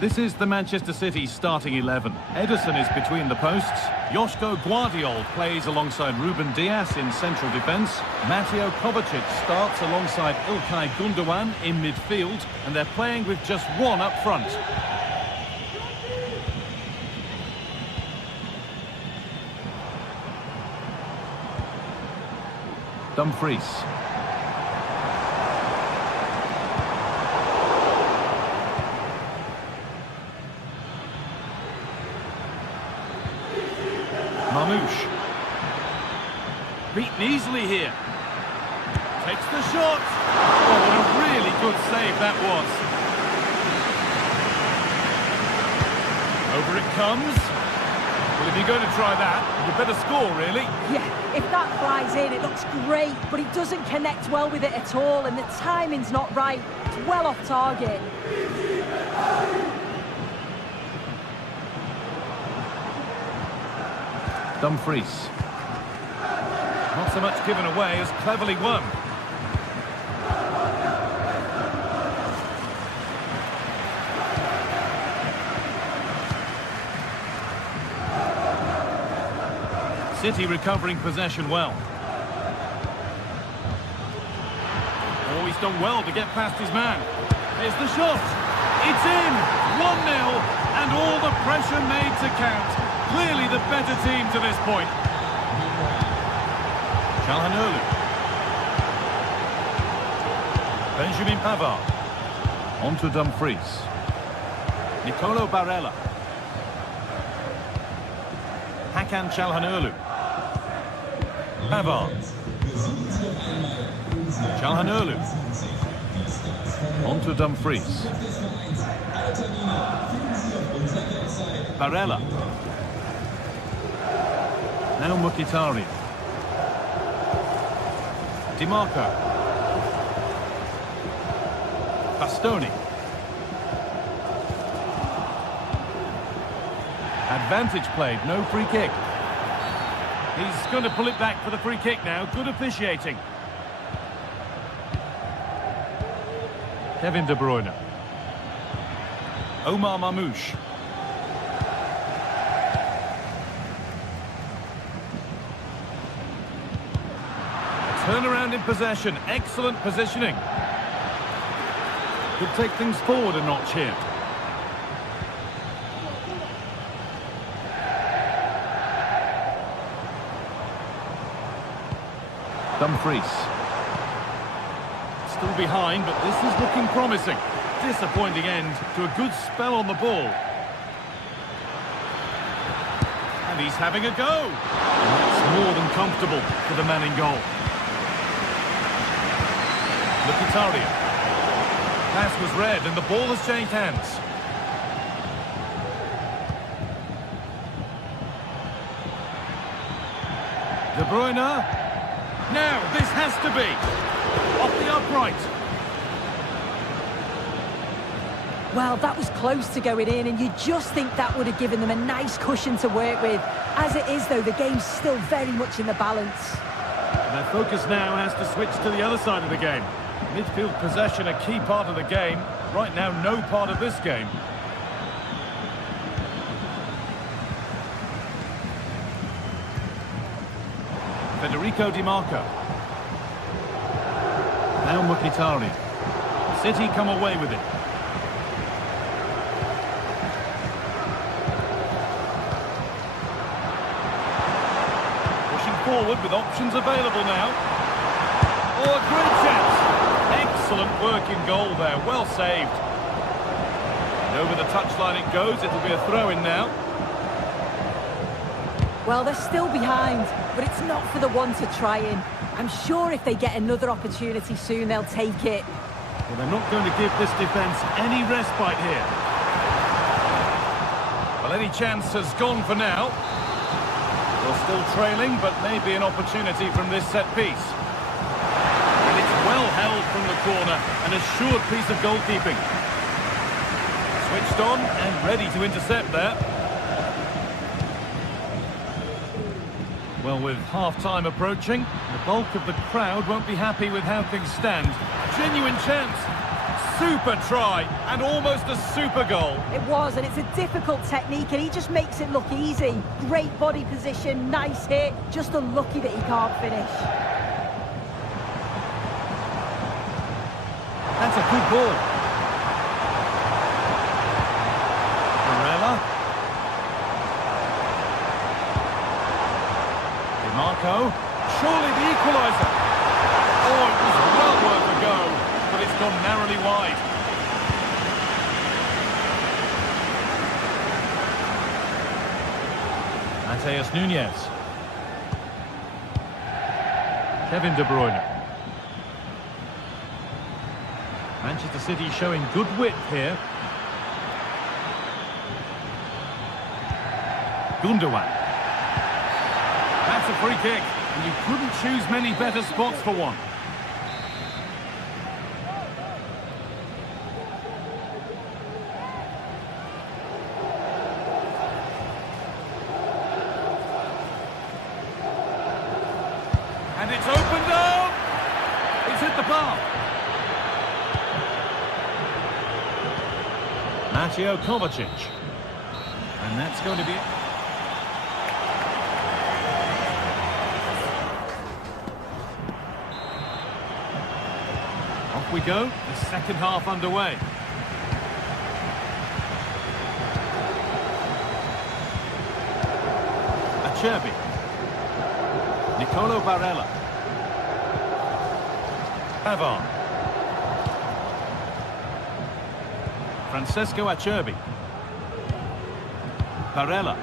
This is the Manchester City starting 11. Ederson is between the posts. Joško Guardiol plays alongside Ruben Dias in central defence. Mateo Kovacic starts alongside İlkay Gundogan in midfield. And they're playing with just 1 up front. Dumfries. Mamouche. Beaten easily here. Takes the shot. Oh, what a really good save that was. Over it comes. Well, if you're going to try that, you better score, really. Yeah, if that flies in, it looks great, but it doesn't connect well with it at all, and the timing's not right. It's well off target. Dumfries. Not so much given away as cleverly won. City recovering possession well. Oh, he's done well to get past his man. Here's the shot. It's in! 1-0, and all the pressure made to count. Clearly the better team to this point. Çalhanoğlu. Benjamin Pavard. On to Dumfries. Nicolo Barella. Hakan Çalhanoğlu. Pavard. Çalhanoğlu. On to Dumfries. Barella. Now Mkhitaryan. Di Marco. Bastoni. Advantage played, no free kick. He's going to pull it back for the free kick now. Good officiating. Kevin De Bruyne. Omar Mamouche. Turnaround in possession, excellent positioning. Could take things forward a notch here. Dumfries. Still behind, but this is looking promising. Disappointing end to a good spell on the ball. And he's having a go. And that's more than comfortable for the man in goal. Mkhitaryan. Pass was read and the ball has changed hands. De Bruyne. Now, this has to be off the upright. Well, that was close to going in, and you just think that would have given them a nice cushion to work with. As it is, though, the game's still very much in the balance. Their focus now has to switch to the other side of the game. Midfield possession, a key part of the game. Right now, no part of this game. Federico Di Marco. Now Mkhitaryan. City come away with it. Pushing forward with options available now. Oh, a great chance. Excellent work in goal there. Well saved. And over the touchline it goes. It'll be a throw-in now. Well, they're still behind, but it's not for the want of trying. I'm sure if they get another opportunity soon, they'll take it. Well, they're not going to give this defence any respite here. Well, any chance has gone for now. They're still trailing, but maybe an opportunity from this set piece. And it's well held from the corner, an assured piece of goalkeeping. Switched on and ready to intercept there. Well, with half-time approaching, the bulk of the crowd won't be happy with how things stand. Genuine chance. Super try, and almost a super goal. It was, and it's a difficult technique, and he just makes it look easy. Great body position, nice hit, just unlucky that he can't finish. That's a good ball. Barella. DiMarco. Surely the equaliser. Oh, it was well worth a go, but it's gone narrowly wide. Mateus Nunes. Kevin De Bruyne. Manchester City showing good width here. Gundogan. That's a free kick, and you couldn't choose many better spots for one. And it's opened up! It's hit the bar. Mateo Kovacic. And that's going to be... Off we go, the second half underway. Acerbi. Nicolo Barella. Pavard. Francesco Acerbi. Barella.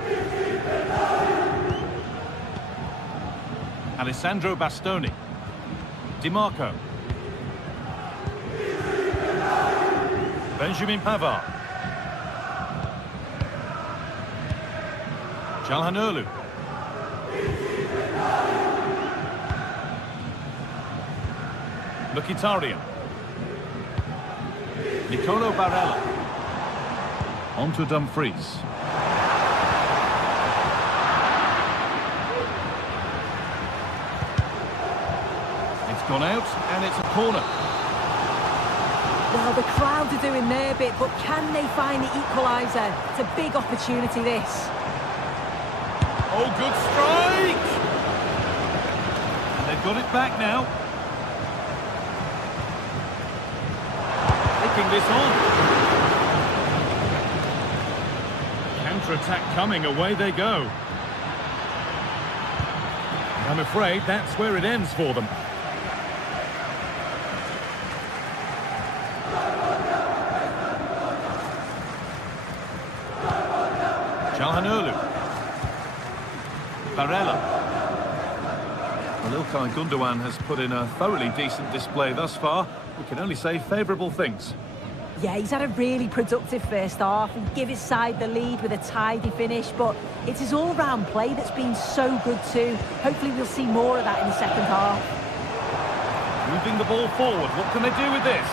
Alessandro Bastoni. DiMarco. Benjamin Pavard. Calhanoglu. Mkhitaryan. Nicolo Barella. On to Dumfries. It's gone out, and it's a corner. Well, the crowd are doing their bit, but can they find the equaliser? It's a big opportunity, this. Oh, good strike! And they've got it back now. Picking this on. Counter-attack coming, away they go. I'm afraid that's where it ends for them. Calhanoglu. Barella. Well, Ilkay Gundogan has put in a thoroughly decent display thus far. We can only say favourable things. Yeah, he's had a really productive first half and give his side the lead with a tidy finish, but it's his all-round play that's been so good too. Hopefully we'll see more of that in the second half. Moving the ball forward, what can they do with this?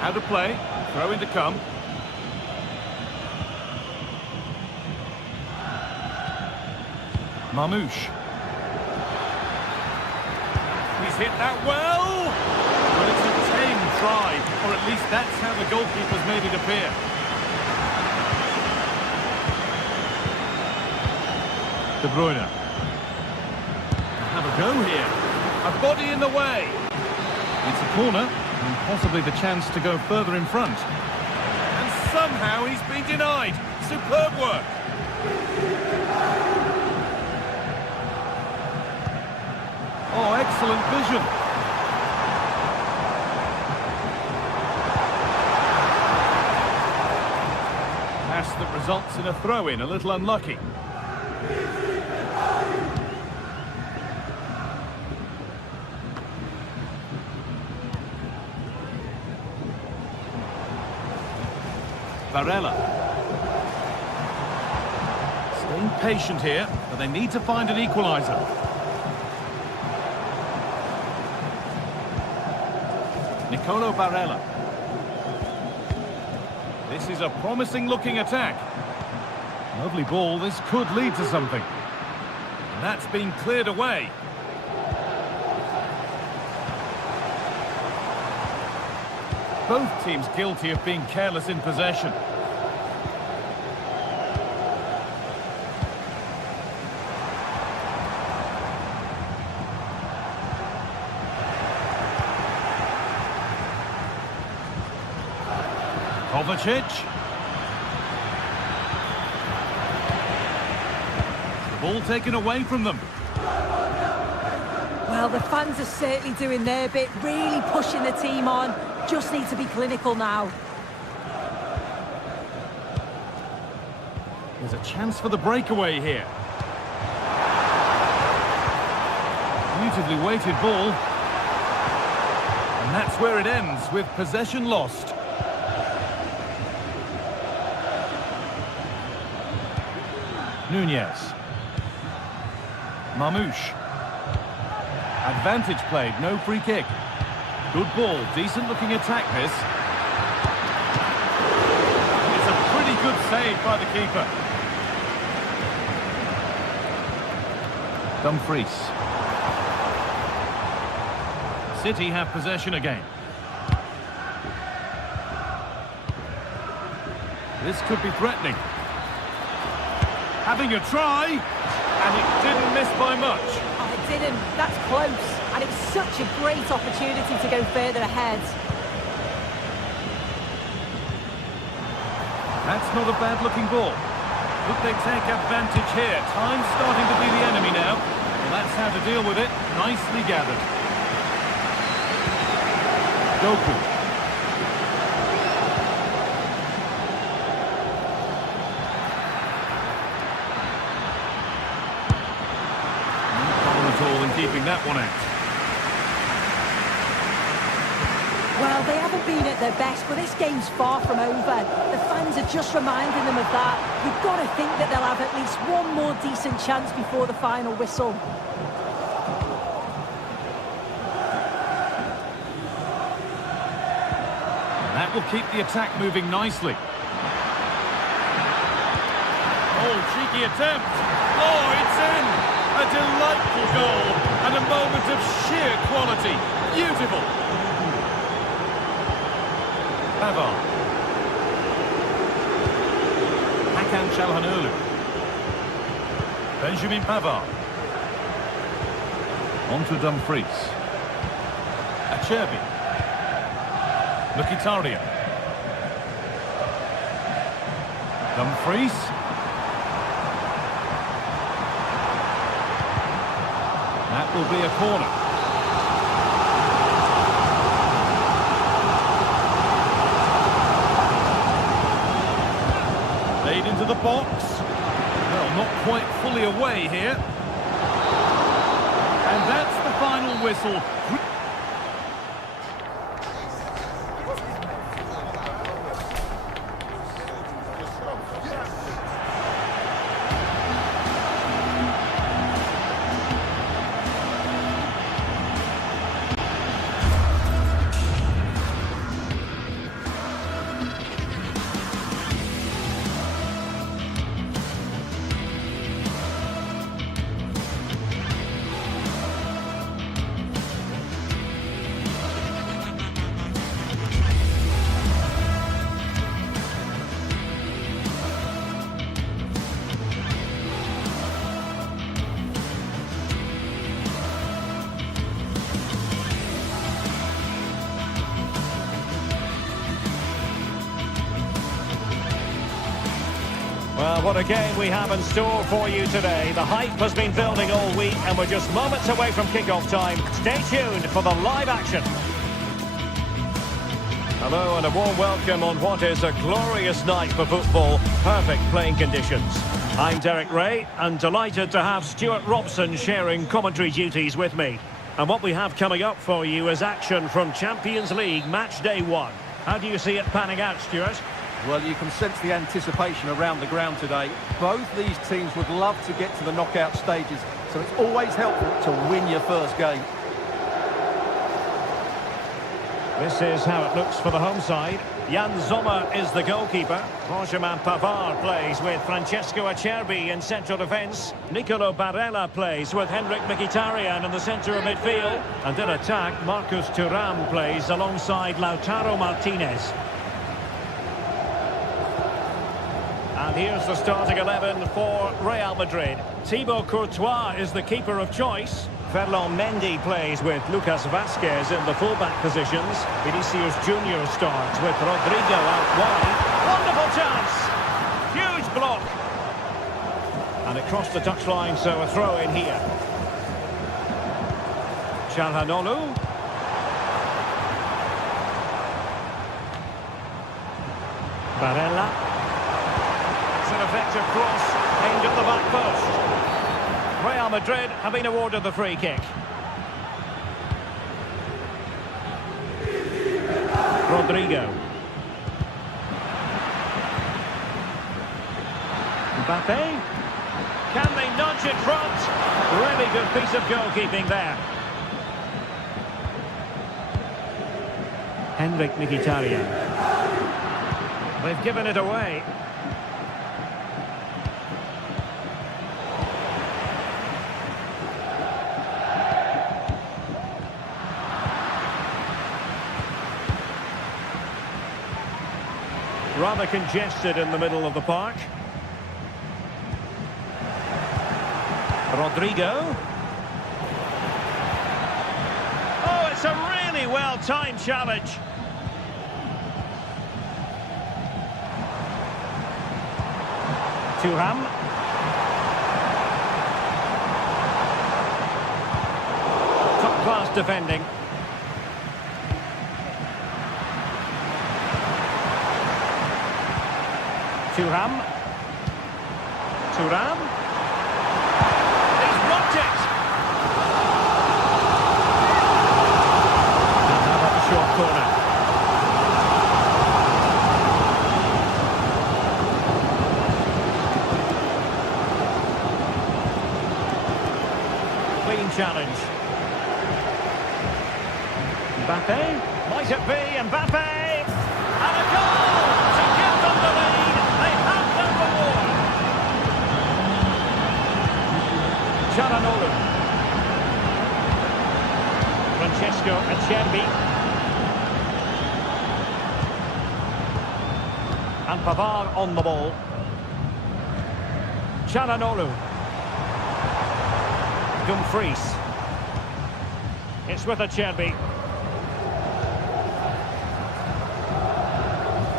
How to play, throw in to come. Marmouche. He's hit that well! But it's a tame try, or at least that's how the goalkeeper's made it appear. De Bruyne. Have a go here. A body in the way. It's a corner, and possibly the chance to go further in front. And somehow he's been denied. Superb work. Oh, excellent vision. Pass that results in a throw-in, a little unlucky. Varela. Staying patient here, but they need to find an equaliser. Nicolo Barella. This is a promising-looking attack. Lovely ball, this could lead to something. And that's been cleared away. Both teams guilty of being careless in possession. Kovacic. The ball taken away from them. Well, the fans are certainly doing their bit, really pushing the team on. Just need to be clinical now. There's a chance for the breakaway here. Beautifully weighted ball. And that's where it ends, with possession lost. Nunez. Marmouche. Advantage played, no free kick. Good ball, decent looking attack this. It's a pretty good save by the keeper. Dumfries. City have possession again. This could be threatening. Having a try, and it didn't miss by much. Oh, it didn't. That's close. And it's such a great opportunity to go further ahead. That's not a bad-looking ball. Could they take advantage here? Time's starting to be the enemy now. Well, that's how to deal with it. Nicely gathered. Doku. Keeping that one out. Well, they haven't been at their best, but this game's far from over. The fans are just reminding them of that. You've got to think that they'll have at least one more decent chance before the final whistle. And that will keep the attack moving nicely. Oh, cheeky attempt. Oh, it's in. A delightful goal and a moment of sheer quality. Beautiful. Pavard. Hakan Çalhanoğlu. Benjamin Pavard. On to Dumfries. Acerbi. Mkhitaryan. Dumfries. That will be a corner. Laid into the box. Well, not quite fully away here. And that's the final whistle. Well, what a game we have in store for you today. The hype has been building all week and we're just moments away from kick-off time. Stay tuned for the live action. Hello and a warm welcome on what is a glorious night for football. Perfect playing conditions. I'm Derek Ray, and delighted to have Stuart Robson sharing commentary duties with me. And what we have coming up for you is action from Champions League match day 1. How do you see it panning out, Stuart? Well, you can sense the anticipation around the ground today. Both these teams would love to get to the knockout stages, so it's always helpful to win your first game. This is how it looks for the home side. Jan Sommer is the goalkeeper. Benjamin Pavard plays with Francesco Acerbi in central defence. Nicolo Barella plays with Henrik Mkhitaryan in the centre of midfield. And in attack, Marcus Thuram plays alongside Lautaro Martinez. And here's the starting 11 for Real Madrid. Thibaut Courtois is the keeper of choice. Ferland Mendy plays with Lucas Vazquez in the fullback positions. Vinicius Junior starts with Rodrigo out wide. Wonderful chance! Huge block! And it crossed the touchline, so a throw in here. Çalhanoğlu. Barella. It's an effective cross aimed at the back post. Real Madrid have been awarded the free kick. Rodrigo. Mbappe. Can they nudge in front? Really good piece of goalkeeping there. Henrik Mkhitaryan. They've given it away. Rather congested in the middle of the park. Rodrigo. Oh, it's a really well-timed challenge. Thuram. Top-class defending. Thuram. He's blocked it. And how about the short corner? Clean challenge. Mbappe. Might it be Mbappe? And a goal to give them the lead. They have their reward. Çalhanoğlu. Francesco Acerbi. And Pavard on the ball. Çalhanoğlu. Dumfries. It's with Acerbi.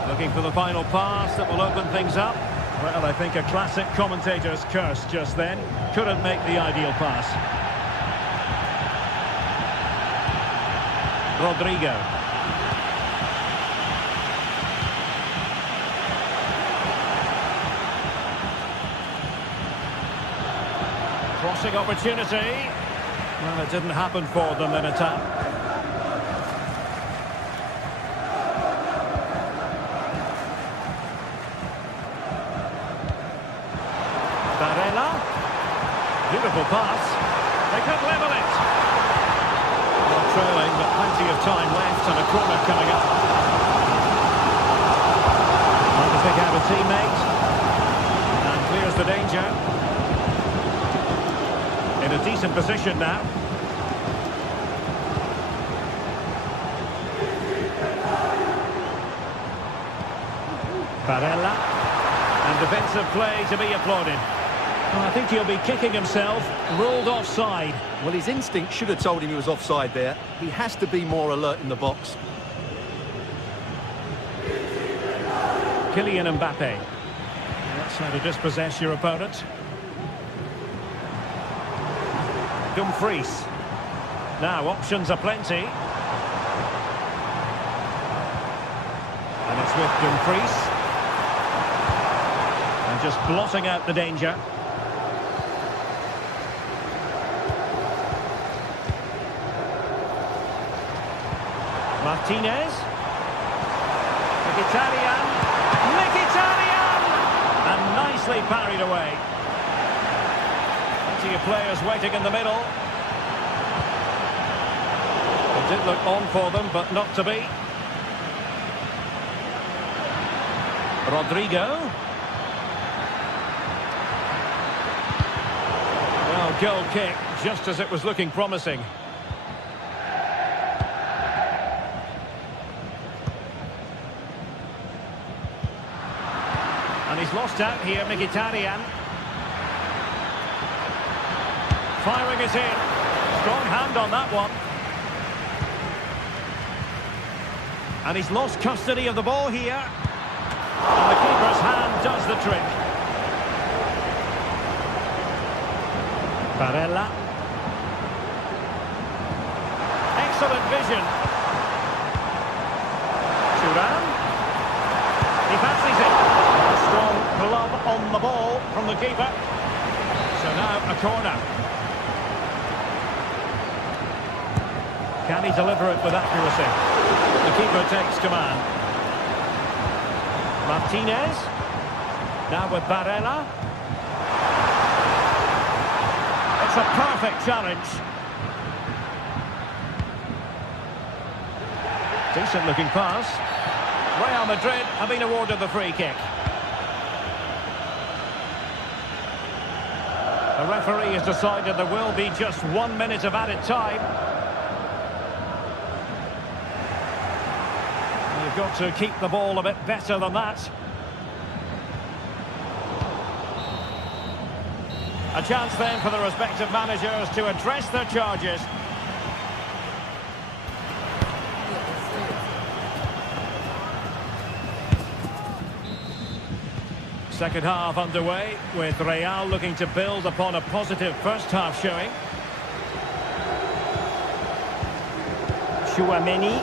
Looking for the final pass that will open things up. Well, I think a classic commentator's curse just then. Couldn't make the ideal pass. Rodrigo. Crossing opportunity. Well, it didn't happen for them in attack. Barella. Beautiful pass. They could level it. Well, trailing, but plenty of time left and a corner coming up. Trying to pick out a teammate. And clears the danger. In a decent position now. Barella. And defensive play to be applauded. Well, I think he'll be kicking himself. Ruled offside. Well, his instinct should have told him he was offside there. He has to be more alert in the box. Kylian Mbappe. That's how to dispossess your opponent. Dumfries. Now, options are plenty. And it's with Dumfries. And just blotting out the danger. Martinez. Mkhitaryan. Mkhitaryan! And nicely parried away. Plenty of players waiting in the middle. It did look on for them, but not to be. Rodrigo. Well, goal kick, just as it was looking promising. And he's lost out here, Mkhitaryan. Firing it in. Strong hand on that one. And he's lost custody of the ball here. And the keeper's hand does the trick. Barella. Excellent vision. Thuram. He fancies it. A strong glove on the ball from the keeper. So now a corner. Can he deliver it with accuracy? The keeper takes command. Martinez. Now with Barella. It's a perfect challenge. Decent looking pass. Real Madrid have been awarded the free kick. The referee has decided there will be just 1 minute of added time. You've got to keep the ball a bit better than that. A chance then for the respective managers to address their charges. Second half underway, with Real looking to build upon a positive first half showing. Tchouaméni.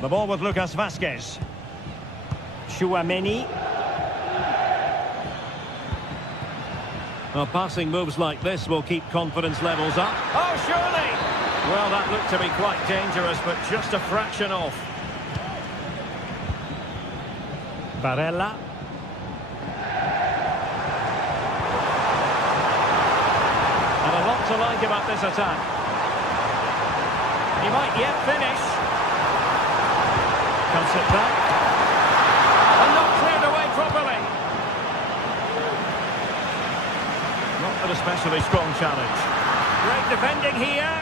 The ball with Lucas Vázquez. Tchouaméni. Well, passing moves like this will keep confidence levels up. Oh, surely! Well, that looked to be quite dangerous, but just a fraction off. Barella. And a lot to like about this attack. He might yet finish. Cuts it back. And not cleared away properly. Not an especially strong challenge. Great defending here.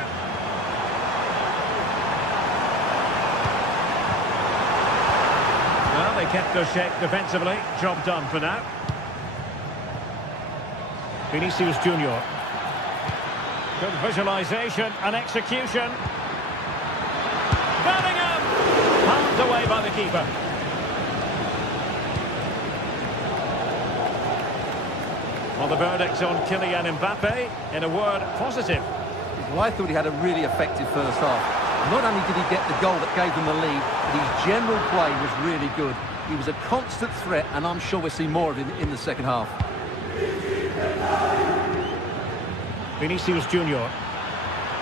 Well, they kept their shape defensively. Job done for now. Vinicius Junior. Good visualisation and execution. Bellingham! Palmed away by the keeper. Well, the verdict's on Kylian Mbappe. In a word, positive. Well, I thought he had a really effective first half. Not only did he get the goal that gave them the lead, but his general play was really good. He was a constant threat, and I'm sure we'll see more of him in the second half. Vinicius Junior.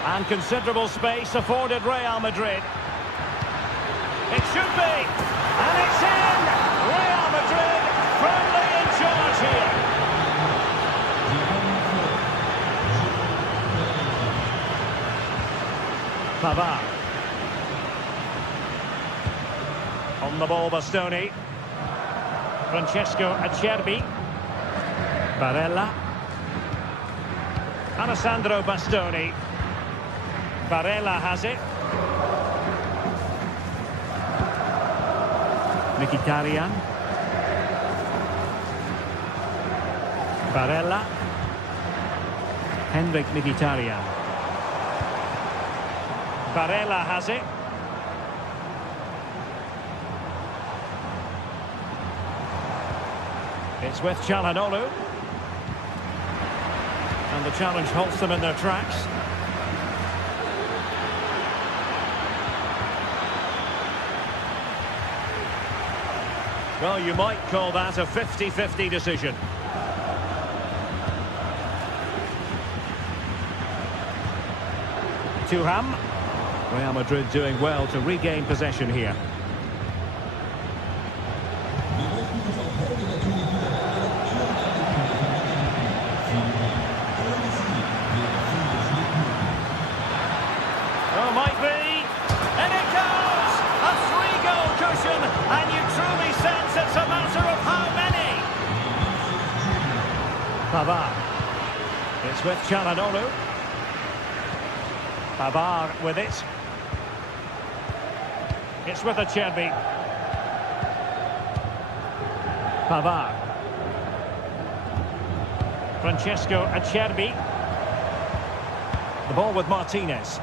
And considerable space afforded Real Madrid. It should be. And it's in! Real Madrid firmly in charge here. Pavard. On the ball, Bastoni. Francesco Acerbi. Barella. Alessandro Bastoni. Barella has it. Mkhitaryan. Barella. Henrik Mkhitaryan. Barella has it. It's with Çalhanoğlu. And the challenge halts them in their tracks. Well, you might call that a 50-50 decision. Thuram. Real Madrid doing well to regain possession here. Oh, might be. And it goes! A 3-goal cushion, and you truly sense it's a matter of how many. Pavard. It's with Çalhanoğlu. Pavard with it. It's with Acerbi. Pavard. Francesco Acerbi. The ball with Martinez.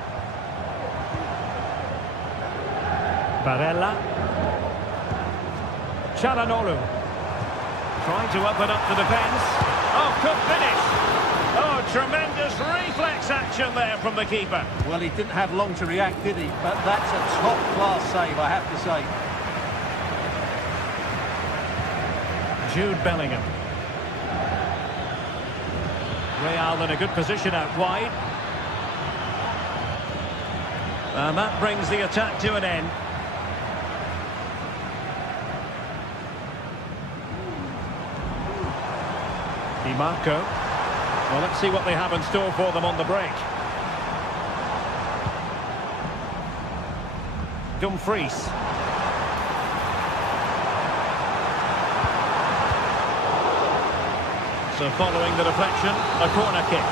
Barella. Çalhanoğlu. Trying to open up the defence. Oh, good finish. Oh, tremendous reflex action there from the keeper. Well, he didn't have long to react, did he? But that's a top-class save, I have to say. Jude Bellingham. Real in a good position out wide. And that brings the attack to an end. Di Marco. Well, let's see what they have in store for them on the break. Dumfries. So following the deflection, a corner kick.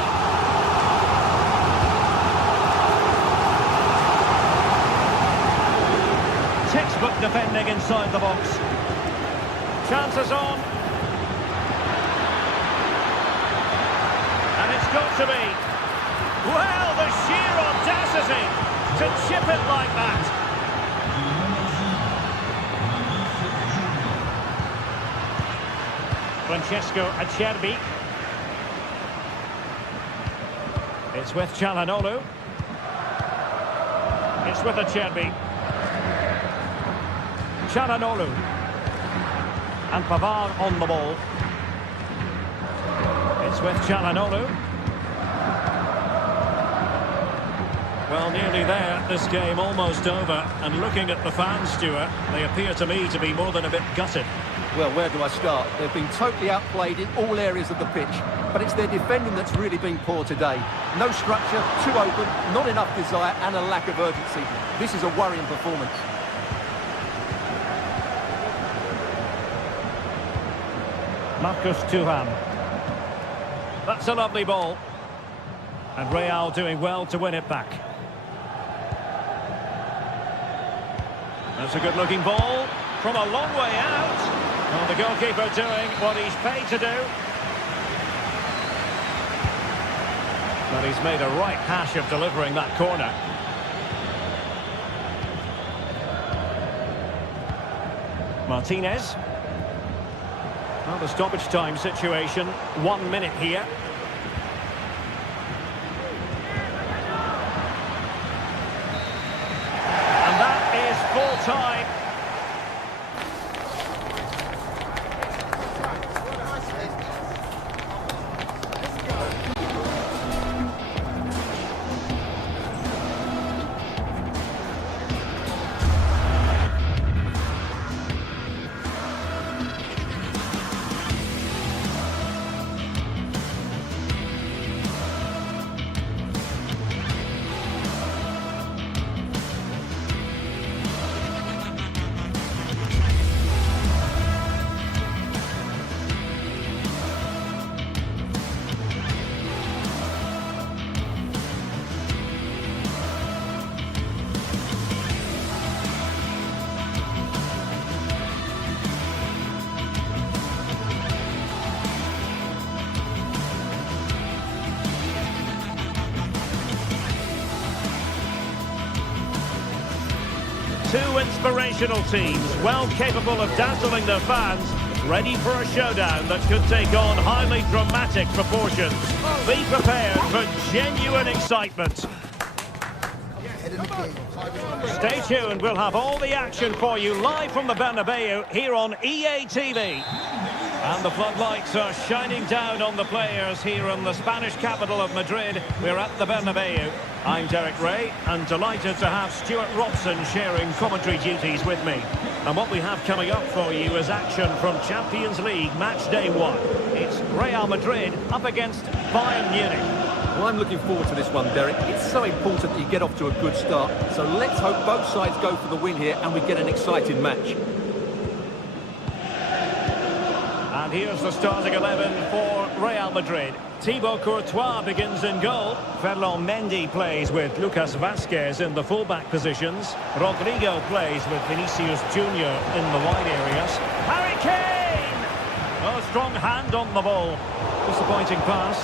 Textbook defending inside the box. Chances on. And it's got to be. Well, the sheer audacity to chip it like that. Francesco Acerbi. It's with Çalhanoğlu. It's with Acerbi. Çalhanoğlu. And Pavard on the ball. It's with Çalhanoğlu. Well, nearly there, this game almost over. And looking at the fans, Stuart, they appear to me to be more than a bit gutted. Well, where do I start? They've been totally outplayed in all areas of the pitch, but it's their defending that's really been poor today. No structure, too open, not enough desire, and a lack of urgency. This is a worrying performance. Marcus Thuram. That's a lovely ball. And Real doing well to win it back. That's a good-looking ball from a long way out. Well, the goalkeeper doing what he's paid to do. But he's made a right hash of delivering that corner. Martinez. Well, the stoppage time situation, 1 minute here. And that is full time. Two inspirational teams, well capable of dazzling their fans, ready for a showdown that could take on highly dramatic proportions. Be prepared for genuine excitement. Stay tuned, we'll have all the action for you live from the Bernabeu here on EA TV. And the floodlights are shining down on the players here in the Spanish capital of Madrid. We're at the Bernabeu. I'm Derek Ray, and delighted to have Stuart Robson sharing commentary duties with me. And what we have coming up for you is action from Champions League match day 1. It's Real Madrid up against Bayern Munich. Well, I'm looking forward to this one, Derek. It's so important that you get off to a good start. So let's hope both sides go for the win here and we get an exciting match. And here's the starting 11 for Real Madrid. Thibaut Courtois begins in goal. Ferland Mendy plays with Lucas Vazquez in the fullback positions. Rodrigo plays with Vinicius Junior in the wide areas. Harry Kane! Oh, strong hand on the ball. Disappointing pass.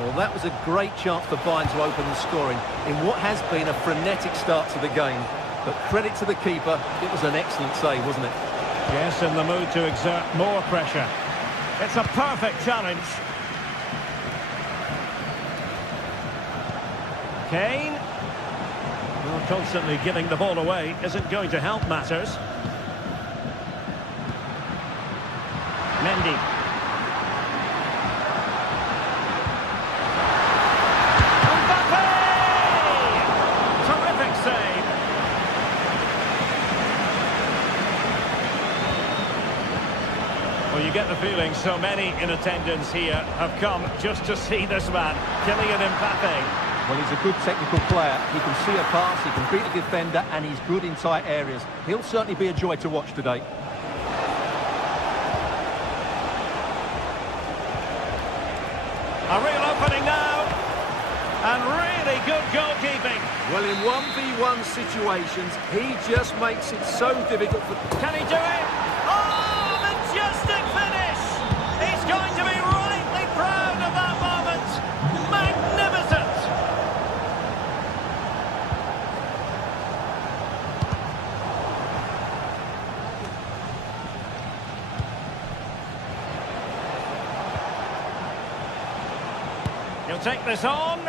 Well, that was a great chance for Bayern to open the scoring in what has been a frenetic start to the game. But credit to the keeper, it was an excellent save, wasn't it? Yes, in the mood to exert more pressure. It's a perfect challenge. Kane. Well, constantly giving the ball away isn't going to help matters. Mendy. Well, you get the feeling so many in attendance here have come just to see this man, Kylian Mbappe. Well, he's a good technical player. He can see a pass, he can beat a defender, and he's good in tight areas. He'll certainly be a joy to watch today. A real opening now, and really good goalkeeping. Well, in 1v1 situations, he just makes it so difficult for... Can he do it? Oh, majestic finish! He's going to be rightly proud of that moment. Magnificent! He'll take this on.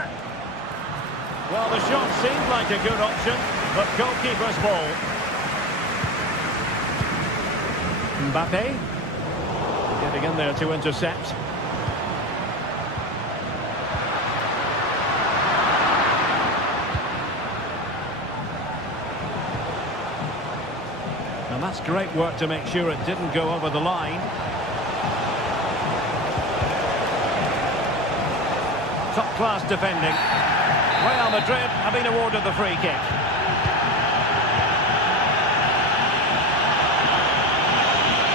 Well, the shot seemed like a good option, but goalkeeper's ball. Mbappe getting in there to intercept. And that's great work to make sure it didn't go over the line. Top-class defending. Real Madrid have been awarded the free kick.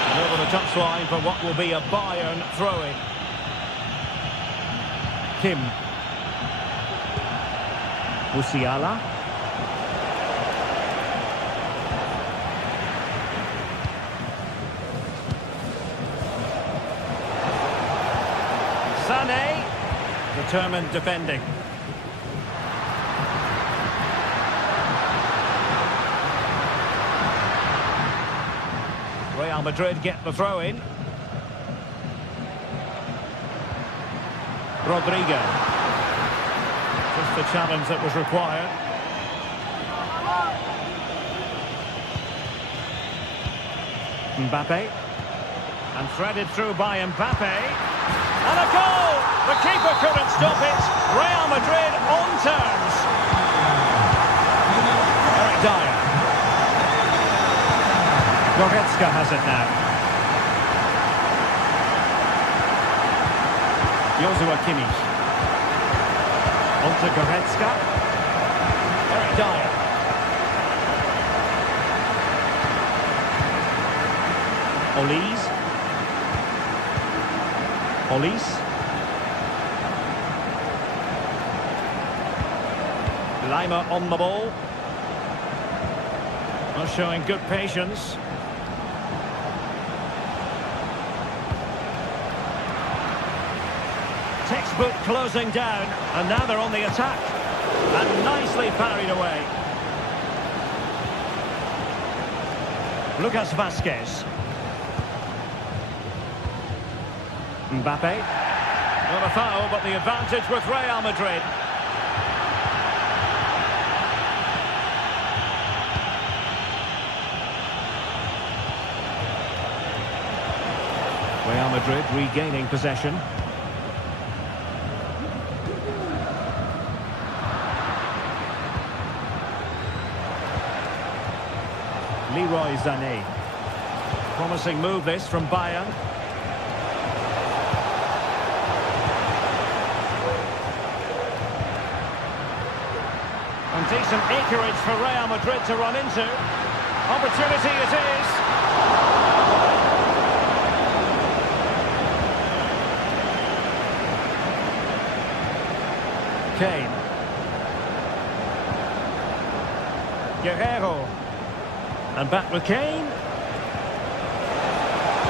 And over the touchline for what will be a Bayern throw-in. Kim. Musiala. Sané. Determined defending. Real Madrid get the throw-in. Rodrigo. Just the challenge that was required. Mbappe. And threaded through by Mbappe. And a goal! The keeper couldn't stop it. Real Madrid on terms. Eric Dyer. Goretzka has it now. Joshua Kimmich. On to Goretzka. Eric Dyer. Olise. Lima on the ball. Well, showing good patience. Textbook closing down, and now they're on the attack. And nicely parried away. Lucas Vazquez. Mbappe. Not a foul, but the advantage with Real Madrid. Real Madrid regaining possession. Leroy Sané. Promising move this from Bayern. And decent acreage for Real Madrid to run into. Opportunity it is. Kane. Guerrero. And back with Kane.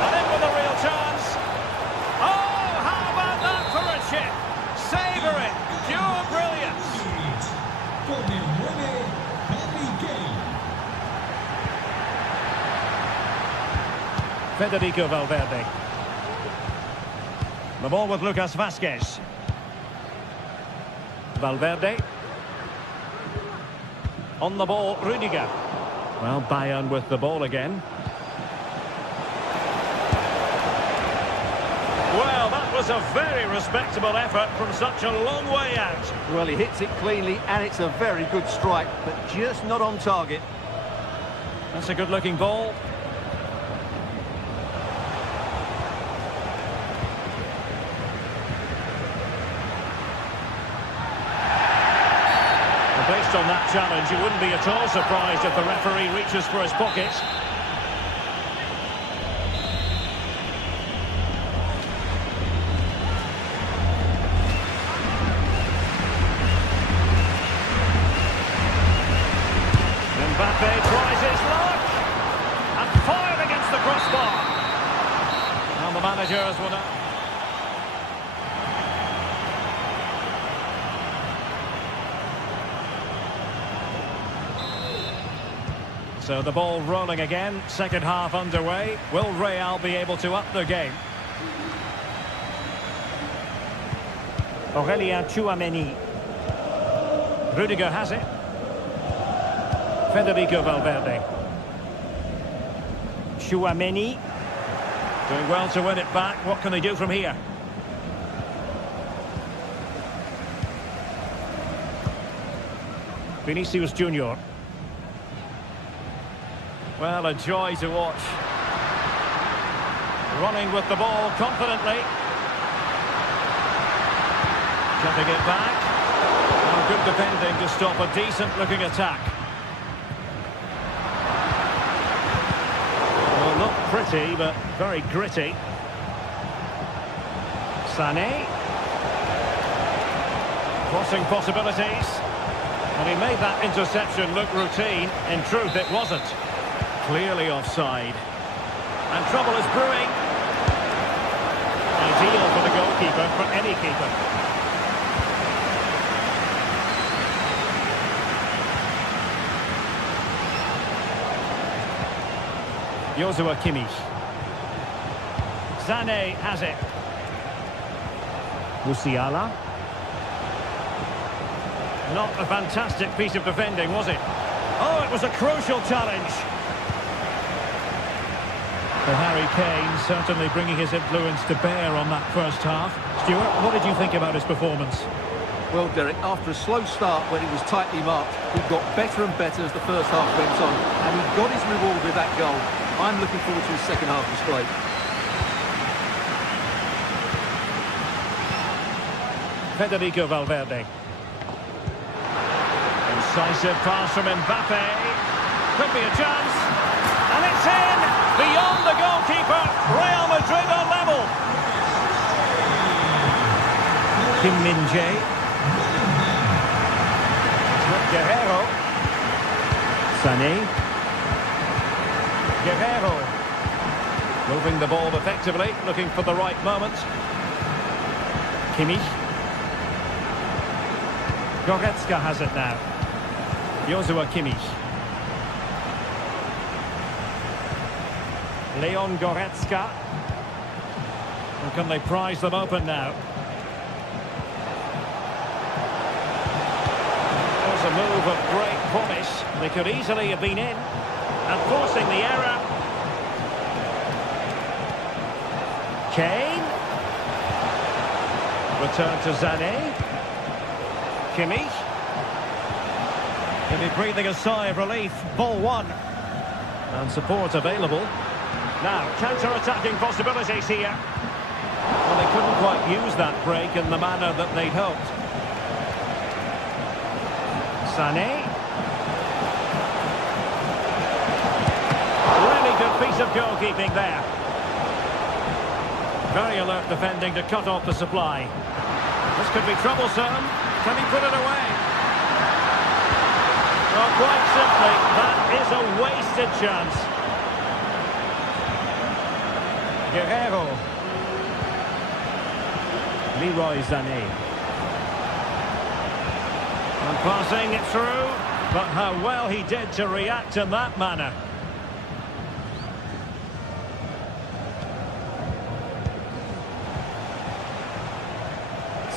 And in with a real chance. Oh, how about that for a chip? Savour it. Pure brilliance. Federico Valverde. The ball with Lucas Vazquez. Valverde. On the ball, Rudiger. Well, Bayern with the ball again. Well, that was a very respectable effort from such a long way out. Well, he hits it cleanly, and it's a very good strike, but just not on target. That's a good-looking ball. Based on that challenge, you wouldn't be at all surprised if the referee reaches for his pocket. Mbappe tries his luck and fired against the crossbar. And the managers will now... So the ball rolling again, second half underway. Will Real be able to up the game? Aurélien Tchouaméni. Rudiger has it. Federico Valverde. Tchouaméni. Doing well to win it back. What can they do from here? Vinicius Junior. Well, a joy to watch. Running with the ball confidently. Getting it back. And good defending to stop a decent-looking attack. Well, not pretty, but very gritty. Sané. Crossing possibilities. And he made that interception look routine. In truth, it wasn't. Clearly offside. And trouble is brewing. Ideal for the goalkeeper, for any keeper. Joshua Kimmich. Sané has it. Musiala. Not a fantastic piece of defending, was it? Oh, it was a crucial challenge. For Harry Kane, certainly bringing his influence to bear on that first half. Stuart, what did you think about his performance? Well, Derek, after a slow start when he was tightly marked, he got better and better as the first half went on, and he got his reward with that goal. I'm looking forward to his second half display. Federico Valverde. Incisive pass from Mbappe. Could be a chance. And it's in! Beyond the goalkeeper, Real Madrid are level. Kim Min-jae. Guerrero. Sané. Guerrero. Moving the ball effectively, looking for the right moment. Kimmich. Goretzka has it now. Joshua Kimmich. Leon Goretzka. Or can they prise them open now? There's a move of great promise. They could easily have been in. And forcing the error. Kane. Return to Sané. Kimmich. He'll be breathing a sigh of relief. Ball one. And support available. Now, counter-attacking possibilities here. Well, they couldn't quite use that break in the manner that they'd hoped. Sané. Really good piece of goalkeeping there. Very alert defending to cut off the supply. This could be troublesome. Can he put it away? Well, quite simply, that is a wasted chance. Guerrero. Leroy Sané. And passing it through, but how well he did to react in that manner.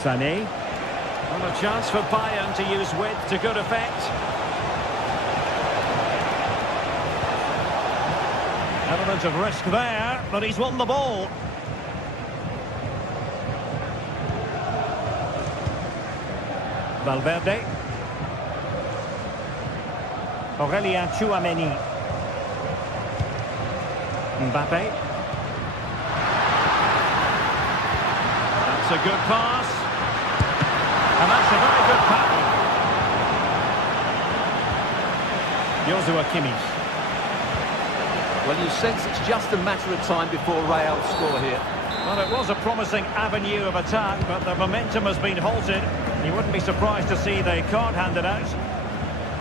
Sané. Well, a chance for Bayern to use width to good effect. Element of risk there, but he's won the ball. Valverde. Aurelien Tchouameni. Mbappe. That's a good pass. And that's a very good pass. Joshua Kimmich. Well, you sense it's just a matter of time before Real score here. Well, it was a promising avenue of attack, but the momentum has been halted. You wouldn't be surprised to see they can't hand it out.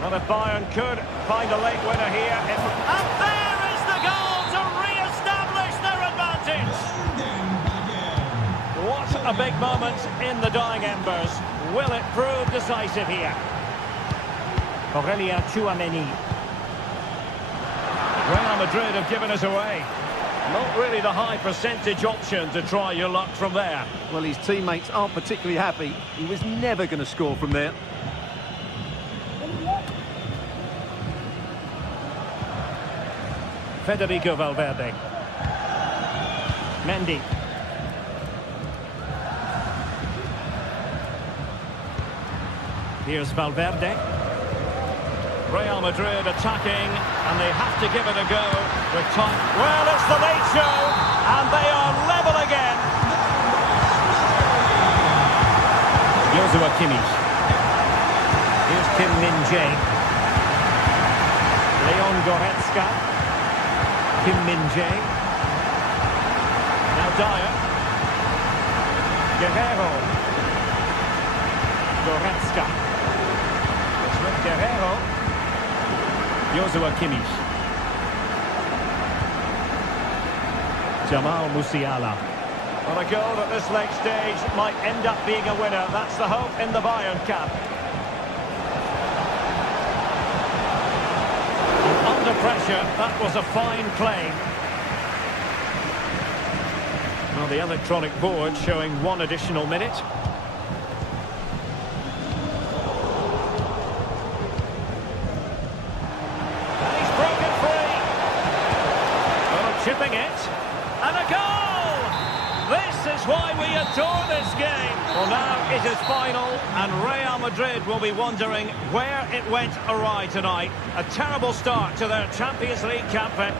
Well, if Bayern could find a late winner here... And there is the goal to re-establish their advantage! What a big moment in the dying embers. Will it prove decisive here? Aurelien Tchouameni. Real Madrid have given us away. Not really the high percentage option to try your luck from there. Well, his teammates aren't particularly happy. He was never going to score from there. Federico Valverde. Mendy. Here's Valverde. Real Madrid attacking, and they have to give it a go with time. Well, it's the late show, and they are level again. Joshua Kimmich. Here's Kim Min-jae. Leon Goretzka. Kim Min-jae. Now Dyer. Guerrero. Goretzka. It's with Guerrero. Joshua Kimmich. Jamal Musiala. Well, a goal at this late stage might end up being a winner. That's the hope in the Bayern camp. Under pressure, that was a fine claim. Well, the electronic board showing one additional minute. Chipping it, and a goal! This is why we adore this game. Well, now it is final, and Real Madrid will be wondering where it went awry tonight. A terrible start to their Champions League campaign.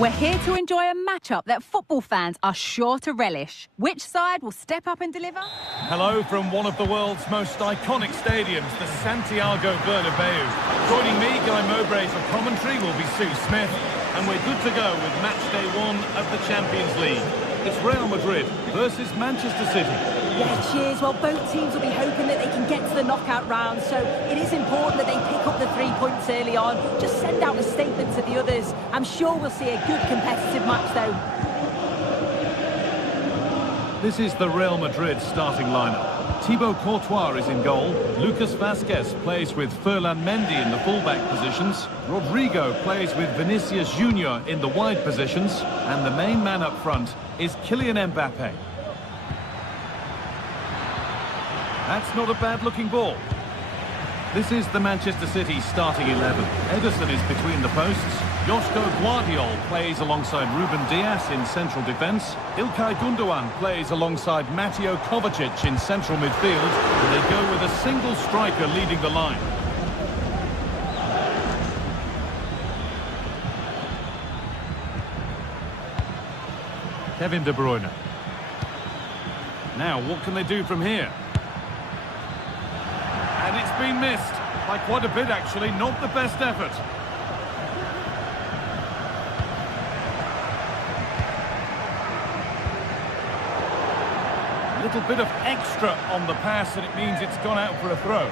We're here to enjoy a matchup that football fans are sure to relish. Which side will step up and deliver? Hello from one of the world's most iconic stadiums, the Santiago Bernabeu. Joining me, Guy Mowbray, for commentary will be Sue Smith, and we're good to go with match day 1 of the Champions League. It's Real Madrid versus Manchester City. Yeah, cheers. Well, both teams will be hoping that they can get to the knockout round, so it is important that they pick up the 3 points early on. Just send out a statement to the others. I'm sure we'll see a good competitive match, though. This is the Real Madrid starting lineup. Thibaut Courtois is in goal. Lucas Vazquez plays with Ferland Mendy in the fullback positions. Rodrigo plays with Vinicius Junior in the wide positions. And the main man up front is Kylian Mbappe. That's not a bad-looking ball. This is the Manchester City starting 11. Ederson is between the posts. Joško Guardiol plays alongside Ruben Dias in central defence. Ilkay Gundogan plays alongside Mateo Kovacic in central midfield. And they go with a single striker leading the line. Kevin De Bruyne. Now, what can they do from here? And it's been missed by quite a bit, actually. Not the best effort. A little bit of extra on the pass, and it means it's gone out for a throw.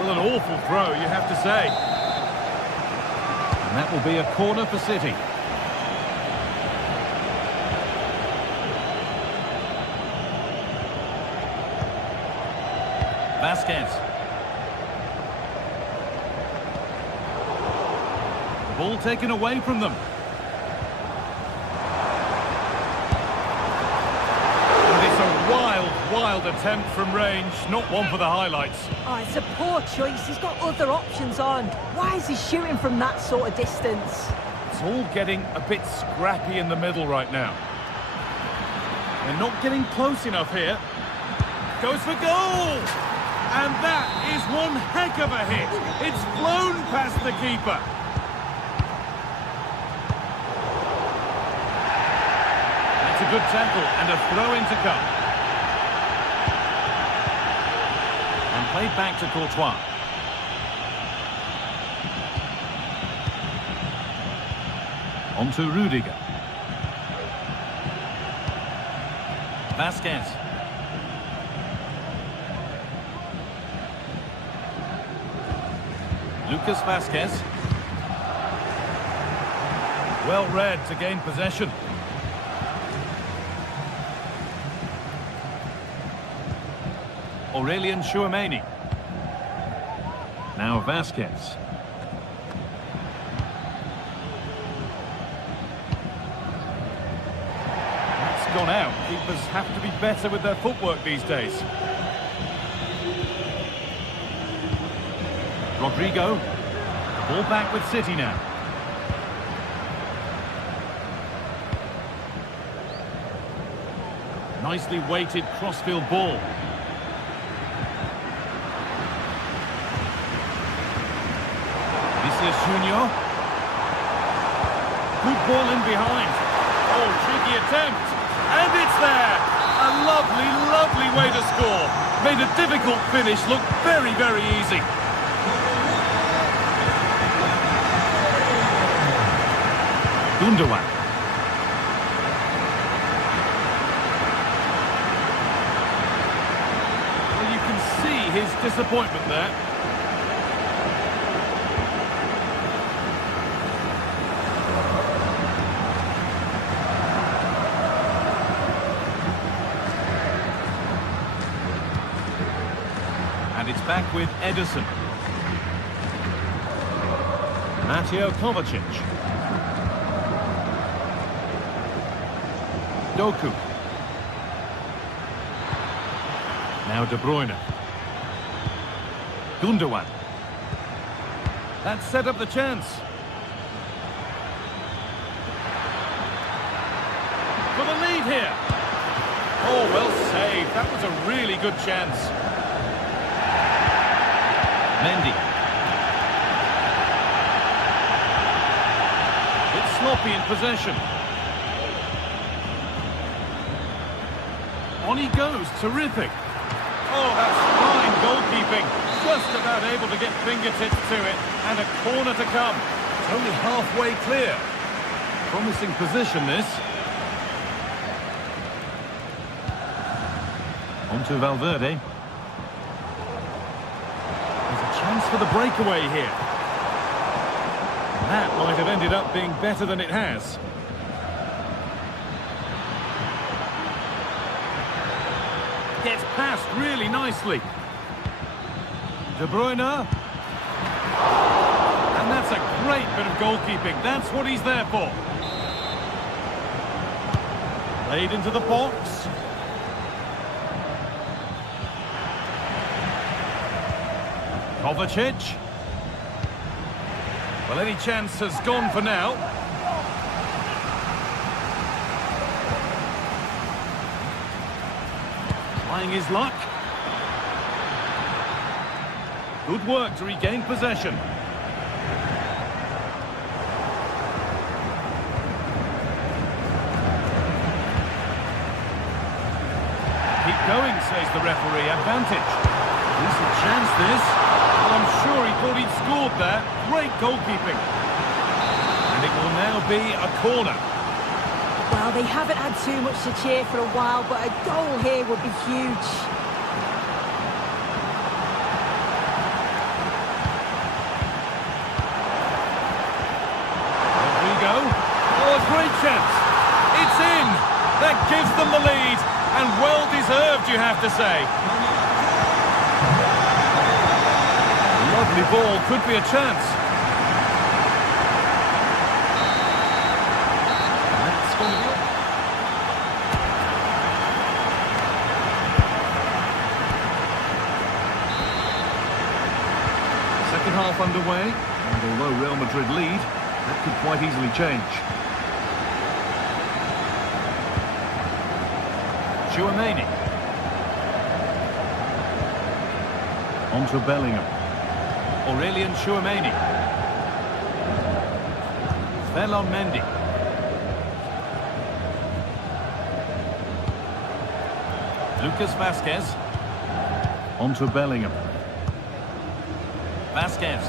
Well, an awful throw, you have to say. And that will be a corner for City. Vazquez. The ball taken away from them. And it's a wild attempt from range, not one for the highlights. Oh, it's a poor choice. He's got other options on. Why is he shooting from that sort of distance? It's all getting a bit scrappy in the middle right now. They're not getting close enough here. Goes for goal! And that is one heck of a hit. It's flown past the keeper. That's a good tackle and a throw-in to come. And played back to Courtois. On to Rudiger. Vazquez. Lucas Vazquez. Well read to gain possession. Aurelien Tchouameni. Now Vazquez. That's gone out. Keepers have to be better with their footwork these days. Rodrigo, ball back with City now. Nicely weighted crossfield ball. Vinicius Junior. Good ball in behind. Oh, cheeky attempt. And it's there. A lovely way to score. Made a difficult finish look very easy. Gundogan. Well, you can see his disappointment there. And it's back with Ederson. Mateo Kovacic. Doku. Now De Bruyne. Gundogan. That set up the chance. For the lead here. Oh, well saved. That was a really good chance. Mendy. sloppy in possession. On he goes, terrific. Oh, that's fine goalkeeping. Just about able to get fingertips to it, and a corner to come. It's only halfway clear. Promising position, this. On to Valverde. There's a chance for the breakaway here. That might have ended up being better than it has. Gets past really nicely. De Bruyne. And that's a great bit of goalkeeping. That's what he's there for. Played into the box. Kovacic. Well, any chance has gone for now. Trying his luck. Good work to regain possession. Keep going, says the referee. Advantage. Decent chance, this. Well, I'm sure he thought he'd scored there. Great goalkeeping. And it will now be a corner. Well, they haven't had too much to cheer for a while, but a goal here would be huge. There we go. Oh, a great chance. It's in. That gives them the lead. And well deserved, you have to say. Lovely ball, could be a chance. That's going to be... Second half underway, and although Real Madrid lead, that could quite easily change. Tchouaméni. On to Bellingham. Aurelien Tchouaméni. Ferland Mendy. Lucas Vazquez. On to Bellingham. Vazquez.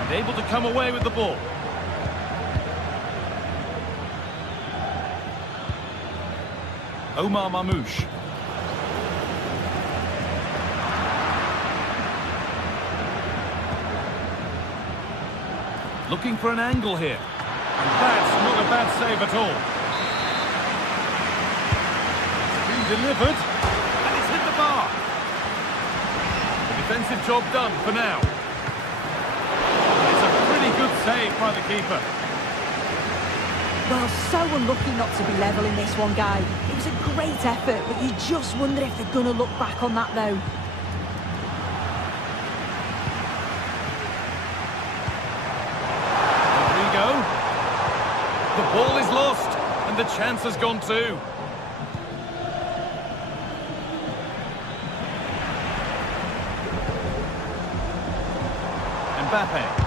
And able to come away with the ball. Omar Mamouche. Looking for an angle here. And that's not a bad save at all. It's been delivered. And it's hit the bar. The defensive job done for now. It's a pretty good save by the keeper. Well, so unlucky not to be level in this one, guy. It was a great effort, but you just wonder if they're going to look back on that, though. There we go. The ball is lost, and the chance has gone too. Mbappe.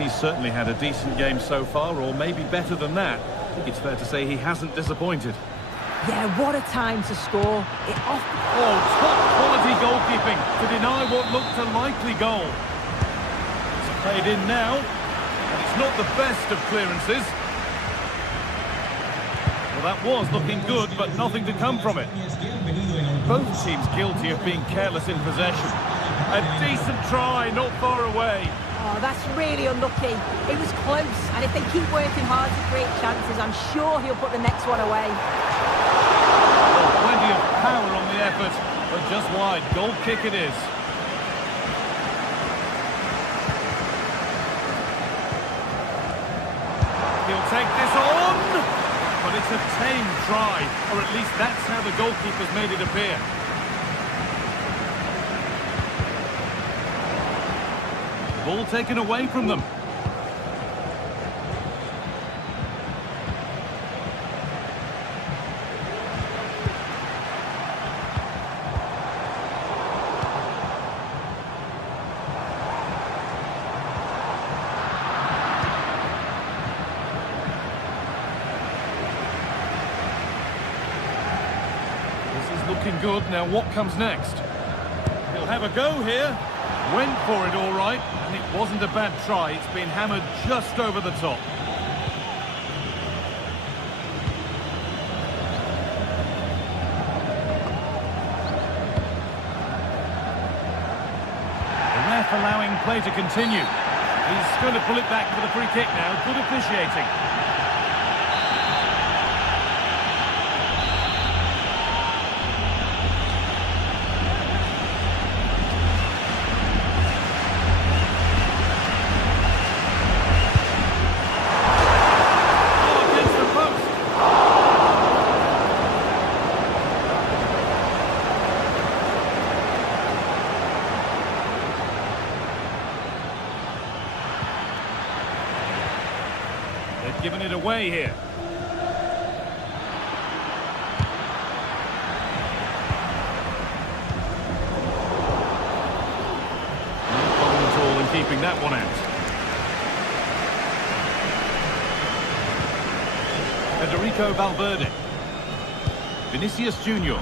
He's certainly had a decent game so far, or maybe better than that. I think it's fair to say he hasn't disappointed. Yeah, what a time to score. Oh, top-quality goalkeeping to deny what looked a likely goal. It's played in now, and it's not the best of clearances. Well, that was looking good, but nothing to come from it. Both teams guilty of being careless in possession. A decent try, not far away. Oh, that's really unlucky. It was close, and if they keep working hard to create chances, I'm sure he'll put the next one away. Oh, plenty of power on the effort, but just wide. Goal kick it is. He'll take this on, but it's a tame try, or at least that's how the goalkeeper's made it appear. Ball taken away from them. Looking good. Now what comes next? He'll have a go here. Went for it all right, and it wasn't a bad try. It's been hammered just over the top. The ref allowing play to continue. He's going to pull it back for the free kick now. Good officiating. They've given it away here. No problem at all in keeping that one out. Federico Valverde. Vinicius Junior.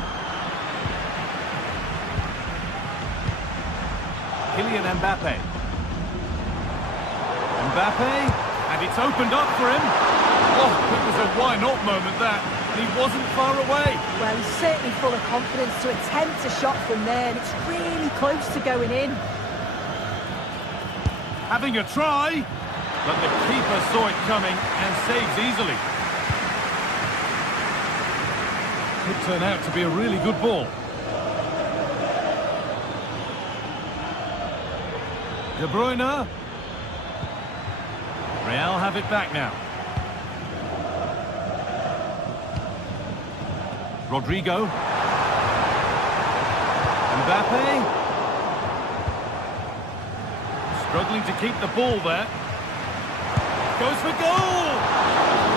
Kylian Mbappe. Mbappe. And it's opened up for him. Oh, it was a why-not moment, that. And he wasn't far away. Well, he's certainly full of confidence to attempt a shot from there, and it's really close to going in. Having a try, but the keeper saw it coming and saves easily. Could turn out to be a really good ball. De Bruyne. Real have it back now. Rodrigo. Mbappe. Struggling to keep the ball there. Goes for goal!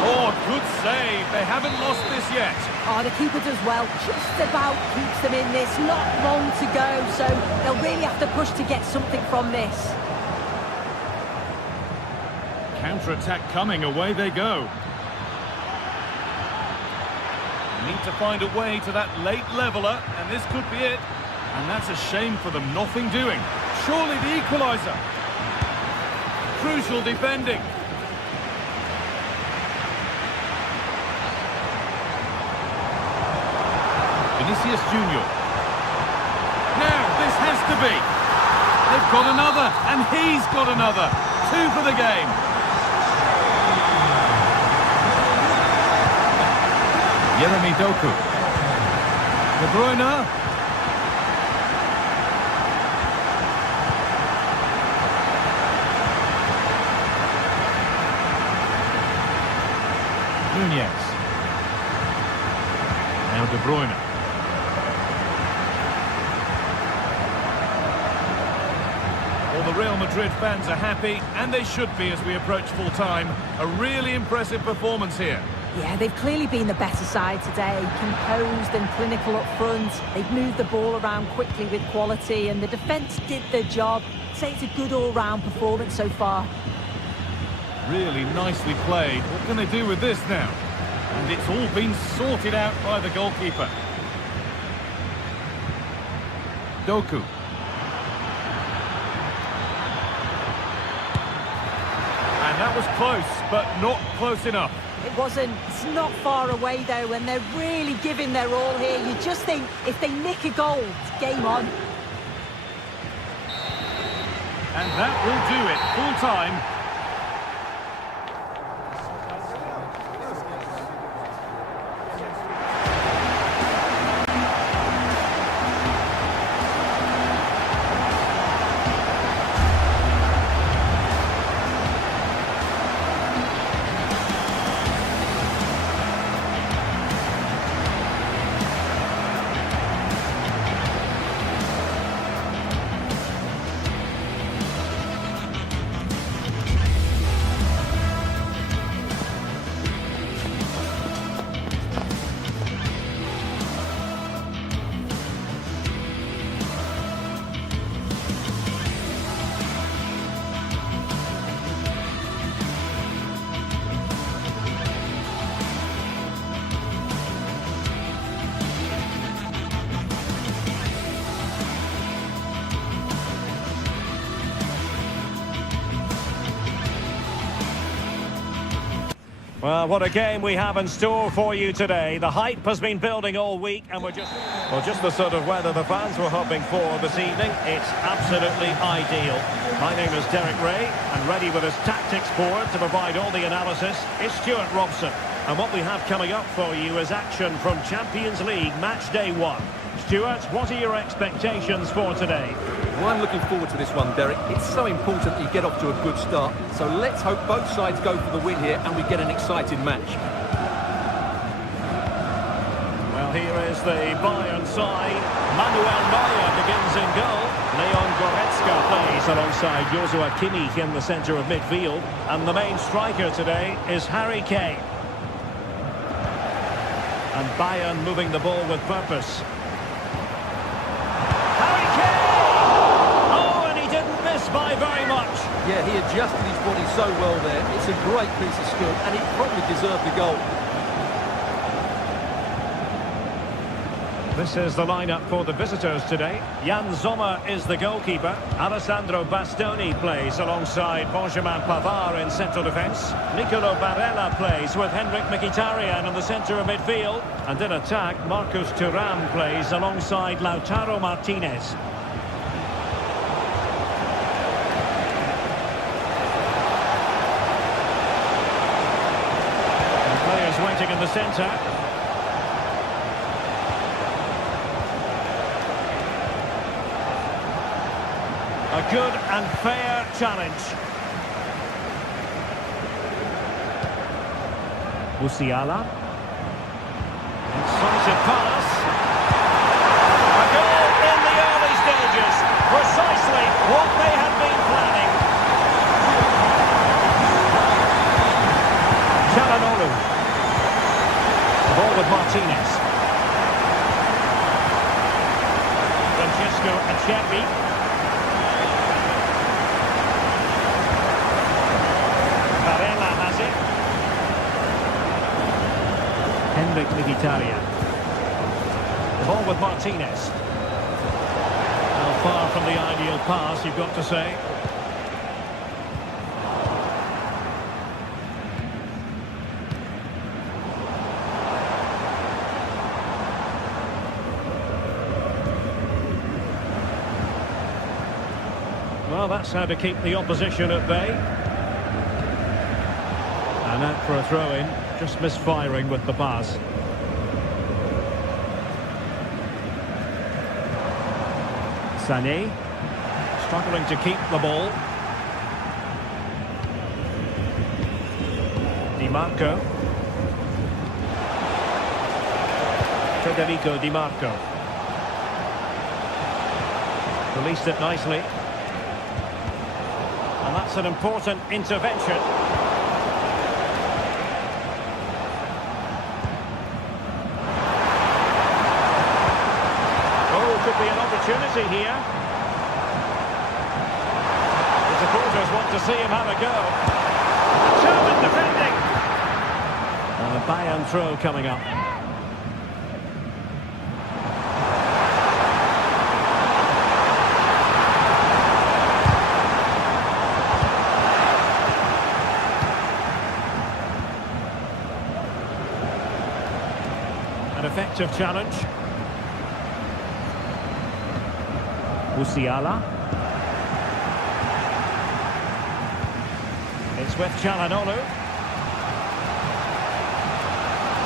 Oh, good save. They haven't lost this yet. Oh, the keeper does well. Just about keeps them in this. Not long to go, so they'll really have to push to get something from this. Counter-attack coming, away they go. Need to find a way to that late leveller, and this could be it. And that's a shame for them, nothing doing. Surely the equaliser. Crucial defending. Vinicius Junior. Now, this has to be. They've got another, and he's got another. 2 for the game. Jeremy Doku. De Bruyne. Nunez. Now De Bruyne. All the Real Madrid fans are happy, and they should be as we approach full time. A really impressive performance here. Yeah, they've clearly been the better side today, composed and clinical up front. They've moved the ball around quickly with quality, and the defence did their job. I'd say it's a good all-round performance so far. Really nicely played. What can they do with this now? And it's all been sorted out by the goalkeeper. Doku. And that was close, but not close enough. It wasn't. It's not far away, though, and they're really giving their all here. You just think, if they nick a goal, it's game on. And that will do it. Full time. Well, what a game we have in store for you today. The hype has been building all week, and we're just... Well, just the sort of weather the fans were hoping for this evening. It's absolutely ideal. My name is Derek Ray, and ready with his tactics board to provide all the analysis is Stuart Robson. And what we have coming up for you is action from Champions League Match Day 1. Stuart, what are your expectations for today? Well, I'm looking forward to this one, Derek. It's so important that you get off to a good start. So let's hope both sides go for the win here and we get an exciting match. Well, here is the Bayern side. Manuel Neuer begins in goal. Leon Goretzka plays alongside Joshua Kimmich in the centre of midfield. And the main striker today is Harry Kane. And Bayern moving the ball with purpose. By very much. Yeah, he adjusted his body so well there. It's a great piece of skill, and he probably deserved the goal. This is the lineup for the visitors today. Jan Sommer is the goalkeeper. Alessandro Bastoni plays alongside Benjamin Pavard in central defence. Nicolo Barella plays with Henrik Mkhitaryan in the centre of midfield. And in attack, Marcus Thuram plays alongside Lautaro Martinez. Waiting in the centre. A good and fair challenge. Musiala. Incisive pass. A goal in the early stages. Precisely what they had been planning. Çalhanoğlu. The ball with Martinez. Francesco Acerbi. Barella has it. Henrik Mkhitaryan. The ball with Martinez. Well, far from the ideal pass, you've got to say. Well, that's how to keep the opposition at bay. And out for a throw-in, just misfiring with the pass. Sané, struggling to keep the ball. Di Marco. Federico Di Marco. Released it nicely. And that's an important intervention. Oh, could be an opportunity here. The supporters want to see him have a go. Determined defending. And a Bayern throw coming up. An effective challenge. Musiala. It's with Çalhanoğlu.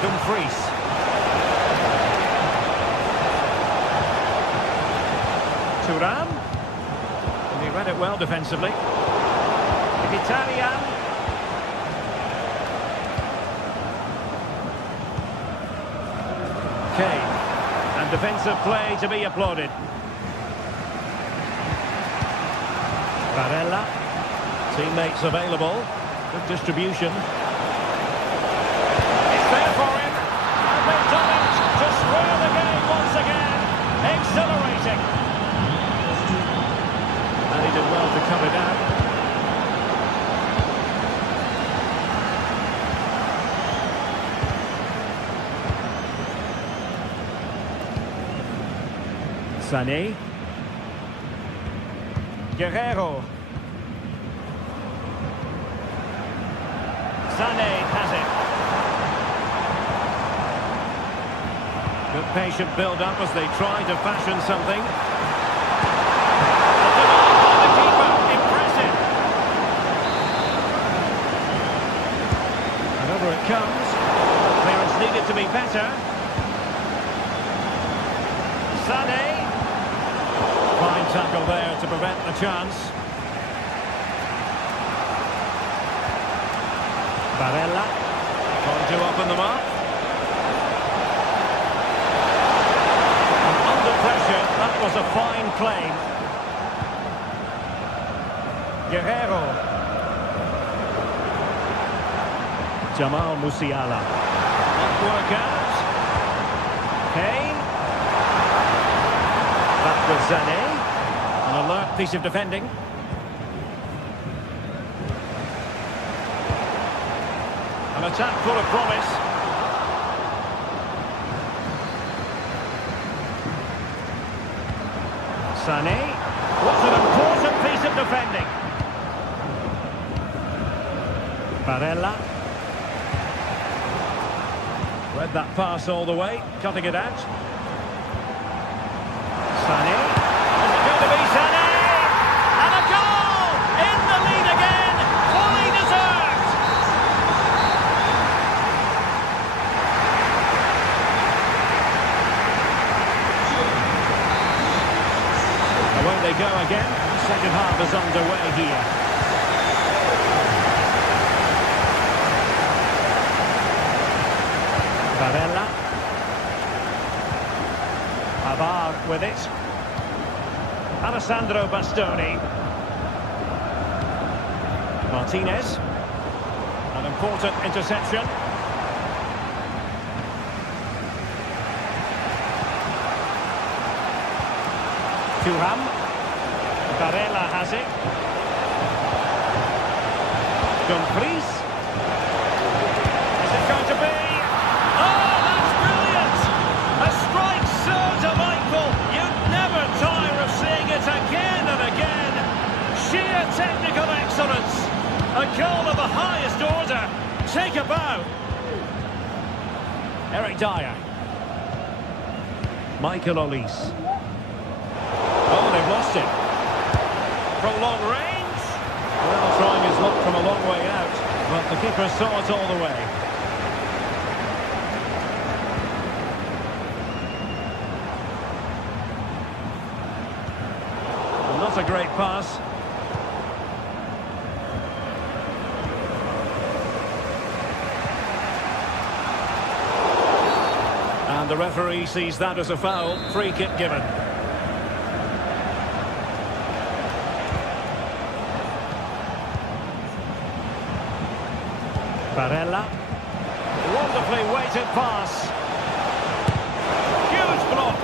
Dumfries. Thuram. And he read it well defensively. Mkhitaryan. Kane. And defensive play to be applauded. Barella. Teammates available. Good distribution. It's there for him. And they've done it to square the game once again. Exhilarating. And he did well to cut it out. Sané. Guerrero. Sané has it. Good patient build-up as they try to fashion something. The demand by the keeper, impressive. And over it comes. Clearance needed to be better. Sané. Fine tackle there to prevent the chance. Barella. Trying to open them up. And under pressure, that was a fine claim. Guerrero. Jamal Musiala. Not work out. Kane. Back with Sané. An alert piece of defending. An attack full of promise. Sané. What's an important piece of defending. Barella. Read that pass all the way, cutting it out. Sané. Is it going to be Sané? And a goal! In the lead again! Fully deserved! Away they go again. Second half is underway here. Barella. Avar with it. Alessandro Bastoni. Martinez. An important interception. Thuram. Barella has it. Dumfries. Is it going to be? Oh, that's brilliant! A strike so delightful, you'd never tire of seeing it again and again. Sheer technical excellence. A goal of the highest order. Take a bow. Eric Dyer. Michael Olise. Oh, they've lost it. From long range. Well, trying his luck from a long way out, but the keeper saw it all the way. Not a great pass. And the referee sees that as a foul. Free kick given. Barella. Wonderfully weighted pass. Huge block.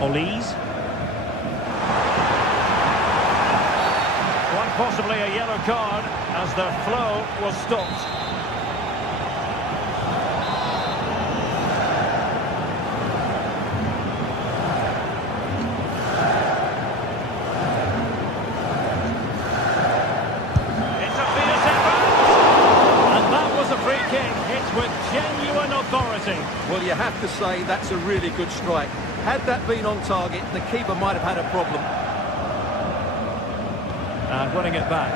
Olise. Possibly a yellow card as the flow was stopped. It's a fierce effort, and that was a free kick hit with genuine authority. Well, you have to say that's a really good strike. Had that been on target, the keeper might have had a problem. And winning it back.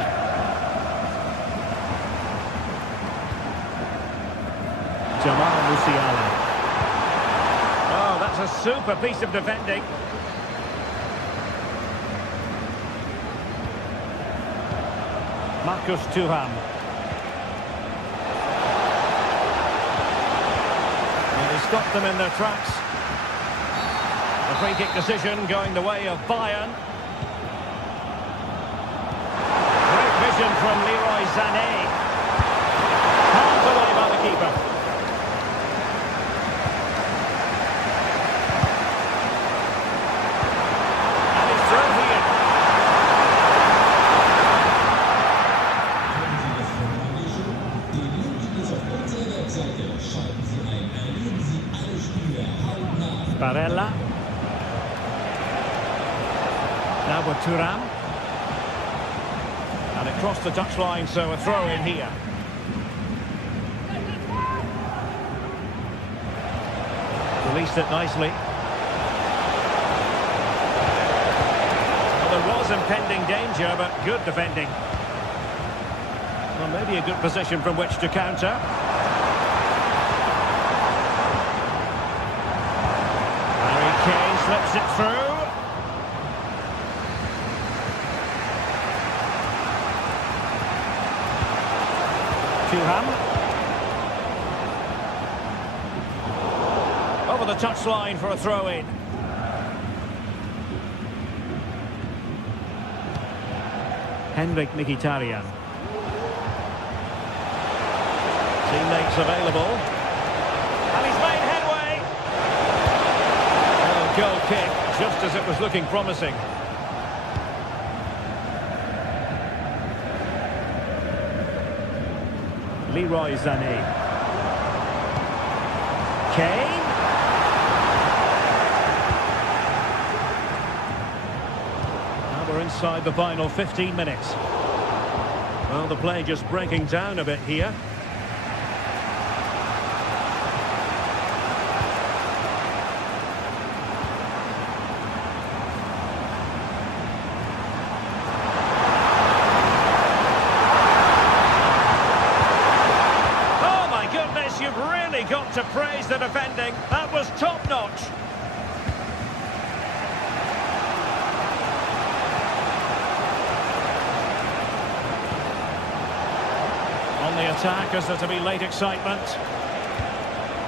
Jamal Musiala. Oh, that's a super piece of defending. Marcus Thuram. And he stopped them in their tracks. The free kick decision going the way of Bayern. From Leroy Sané. Palmed away by the keeper. And he's through here. Barella. Now with Thuram. And And it crossed the touchline, so a throw in here. Released it nicely. Well, there was impending danger, but good defending. Well, maybe a good position from which to counter. Harry Kane slips it through. Fulham. Over the touchline for a throw-in. Henrik Mkhitaryan. Teammates available. And he's made headway. Oh, goal kick, just as it was looking promising. Leroy Sané. Kane. Now we're inside the final 15 minutes. Well, the play just breaking down a bit here. You've really got to praise the defending. That was top-notch. On the attack, as there to be late excitement.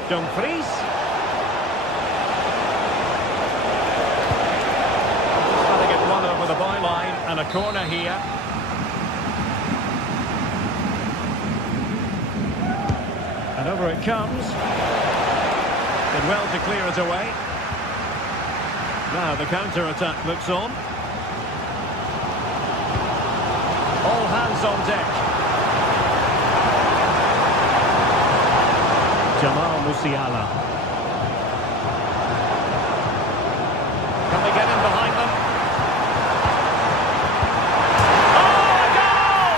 Dumfries. Trying to get one over the byline, and a corner here. And over it comes. Did well to clear it away. Now the counter-attack looks on. All hands on deck. Jamal Musiala. Can they get in behind them? Oh, a goal!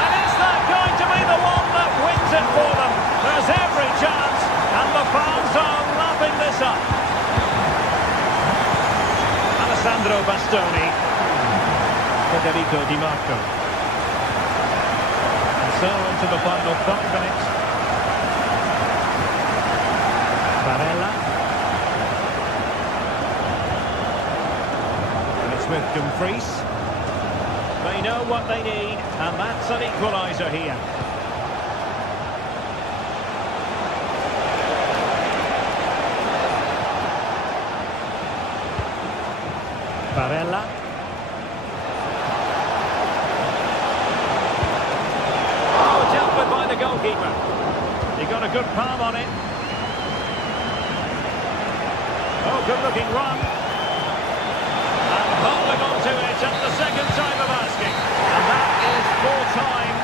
And is that going to be the one that wins it for them? There's every chance, and the fans are lapping this up. Alessandro Bastoni. Federico Di Marco. And so into the final 5 minutes. Barella. And it's with Dumfries. They know what they need, and that's an equaliser here. Barella. Oh, dealt with by the goalkeeper. He got a good palm on it. Oh, good-looking run. And holding on to it at the second time of asking. And that is full-time.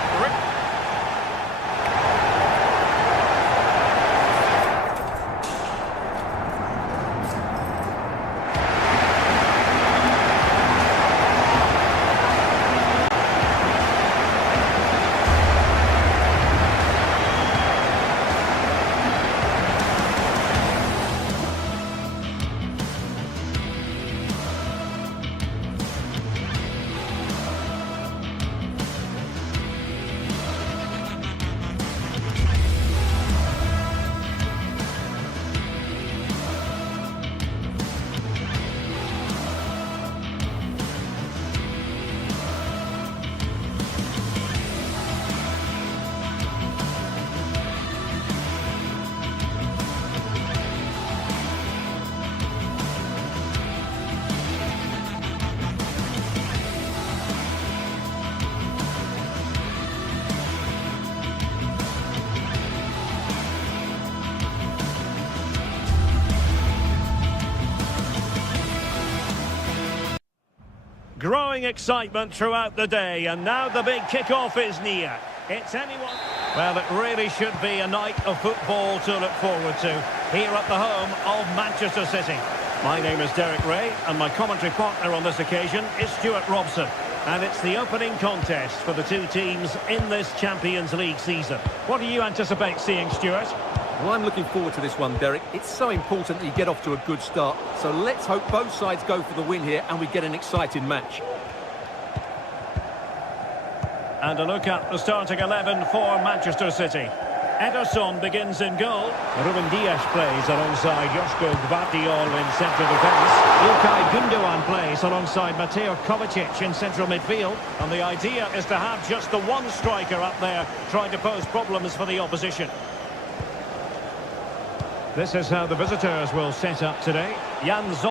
Growing excitement throughout the day, and now the big kick-off is near. It's anyone... Well, it really should be a night of football to look forward to, here at the home of Manchester City. My name is Derek Ray, and my commentary partner on this occasion is Stuart Robson. And it's the opening contest for the two teams in this Champions League season. What do you anticipate seeing, Stuart? Well, I'm looking forward to this one, Derek. It's so important that you get off to a good start. So let's hope both sides go for the win here and we get an exciting match. And a look at the starting 11 for Manchester City. Ederson begins in goal. Ruben Dias plays alongside Joško Gvardiol in central defence. Ilkay Gundogan plays alongside Mateo Kovacic in central midfield. And the idea is to have just the one striker up there trying to pose problems for the opposition. This is how the visitors will set up today. Jan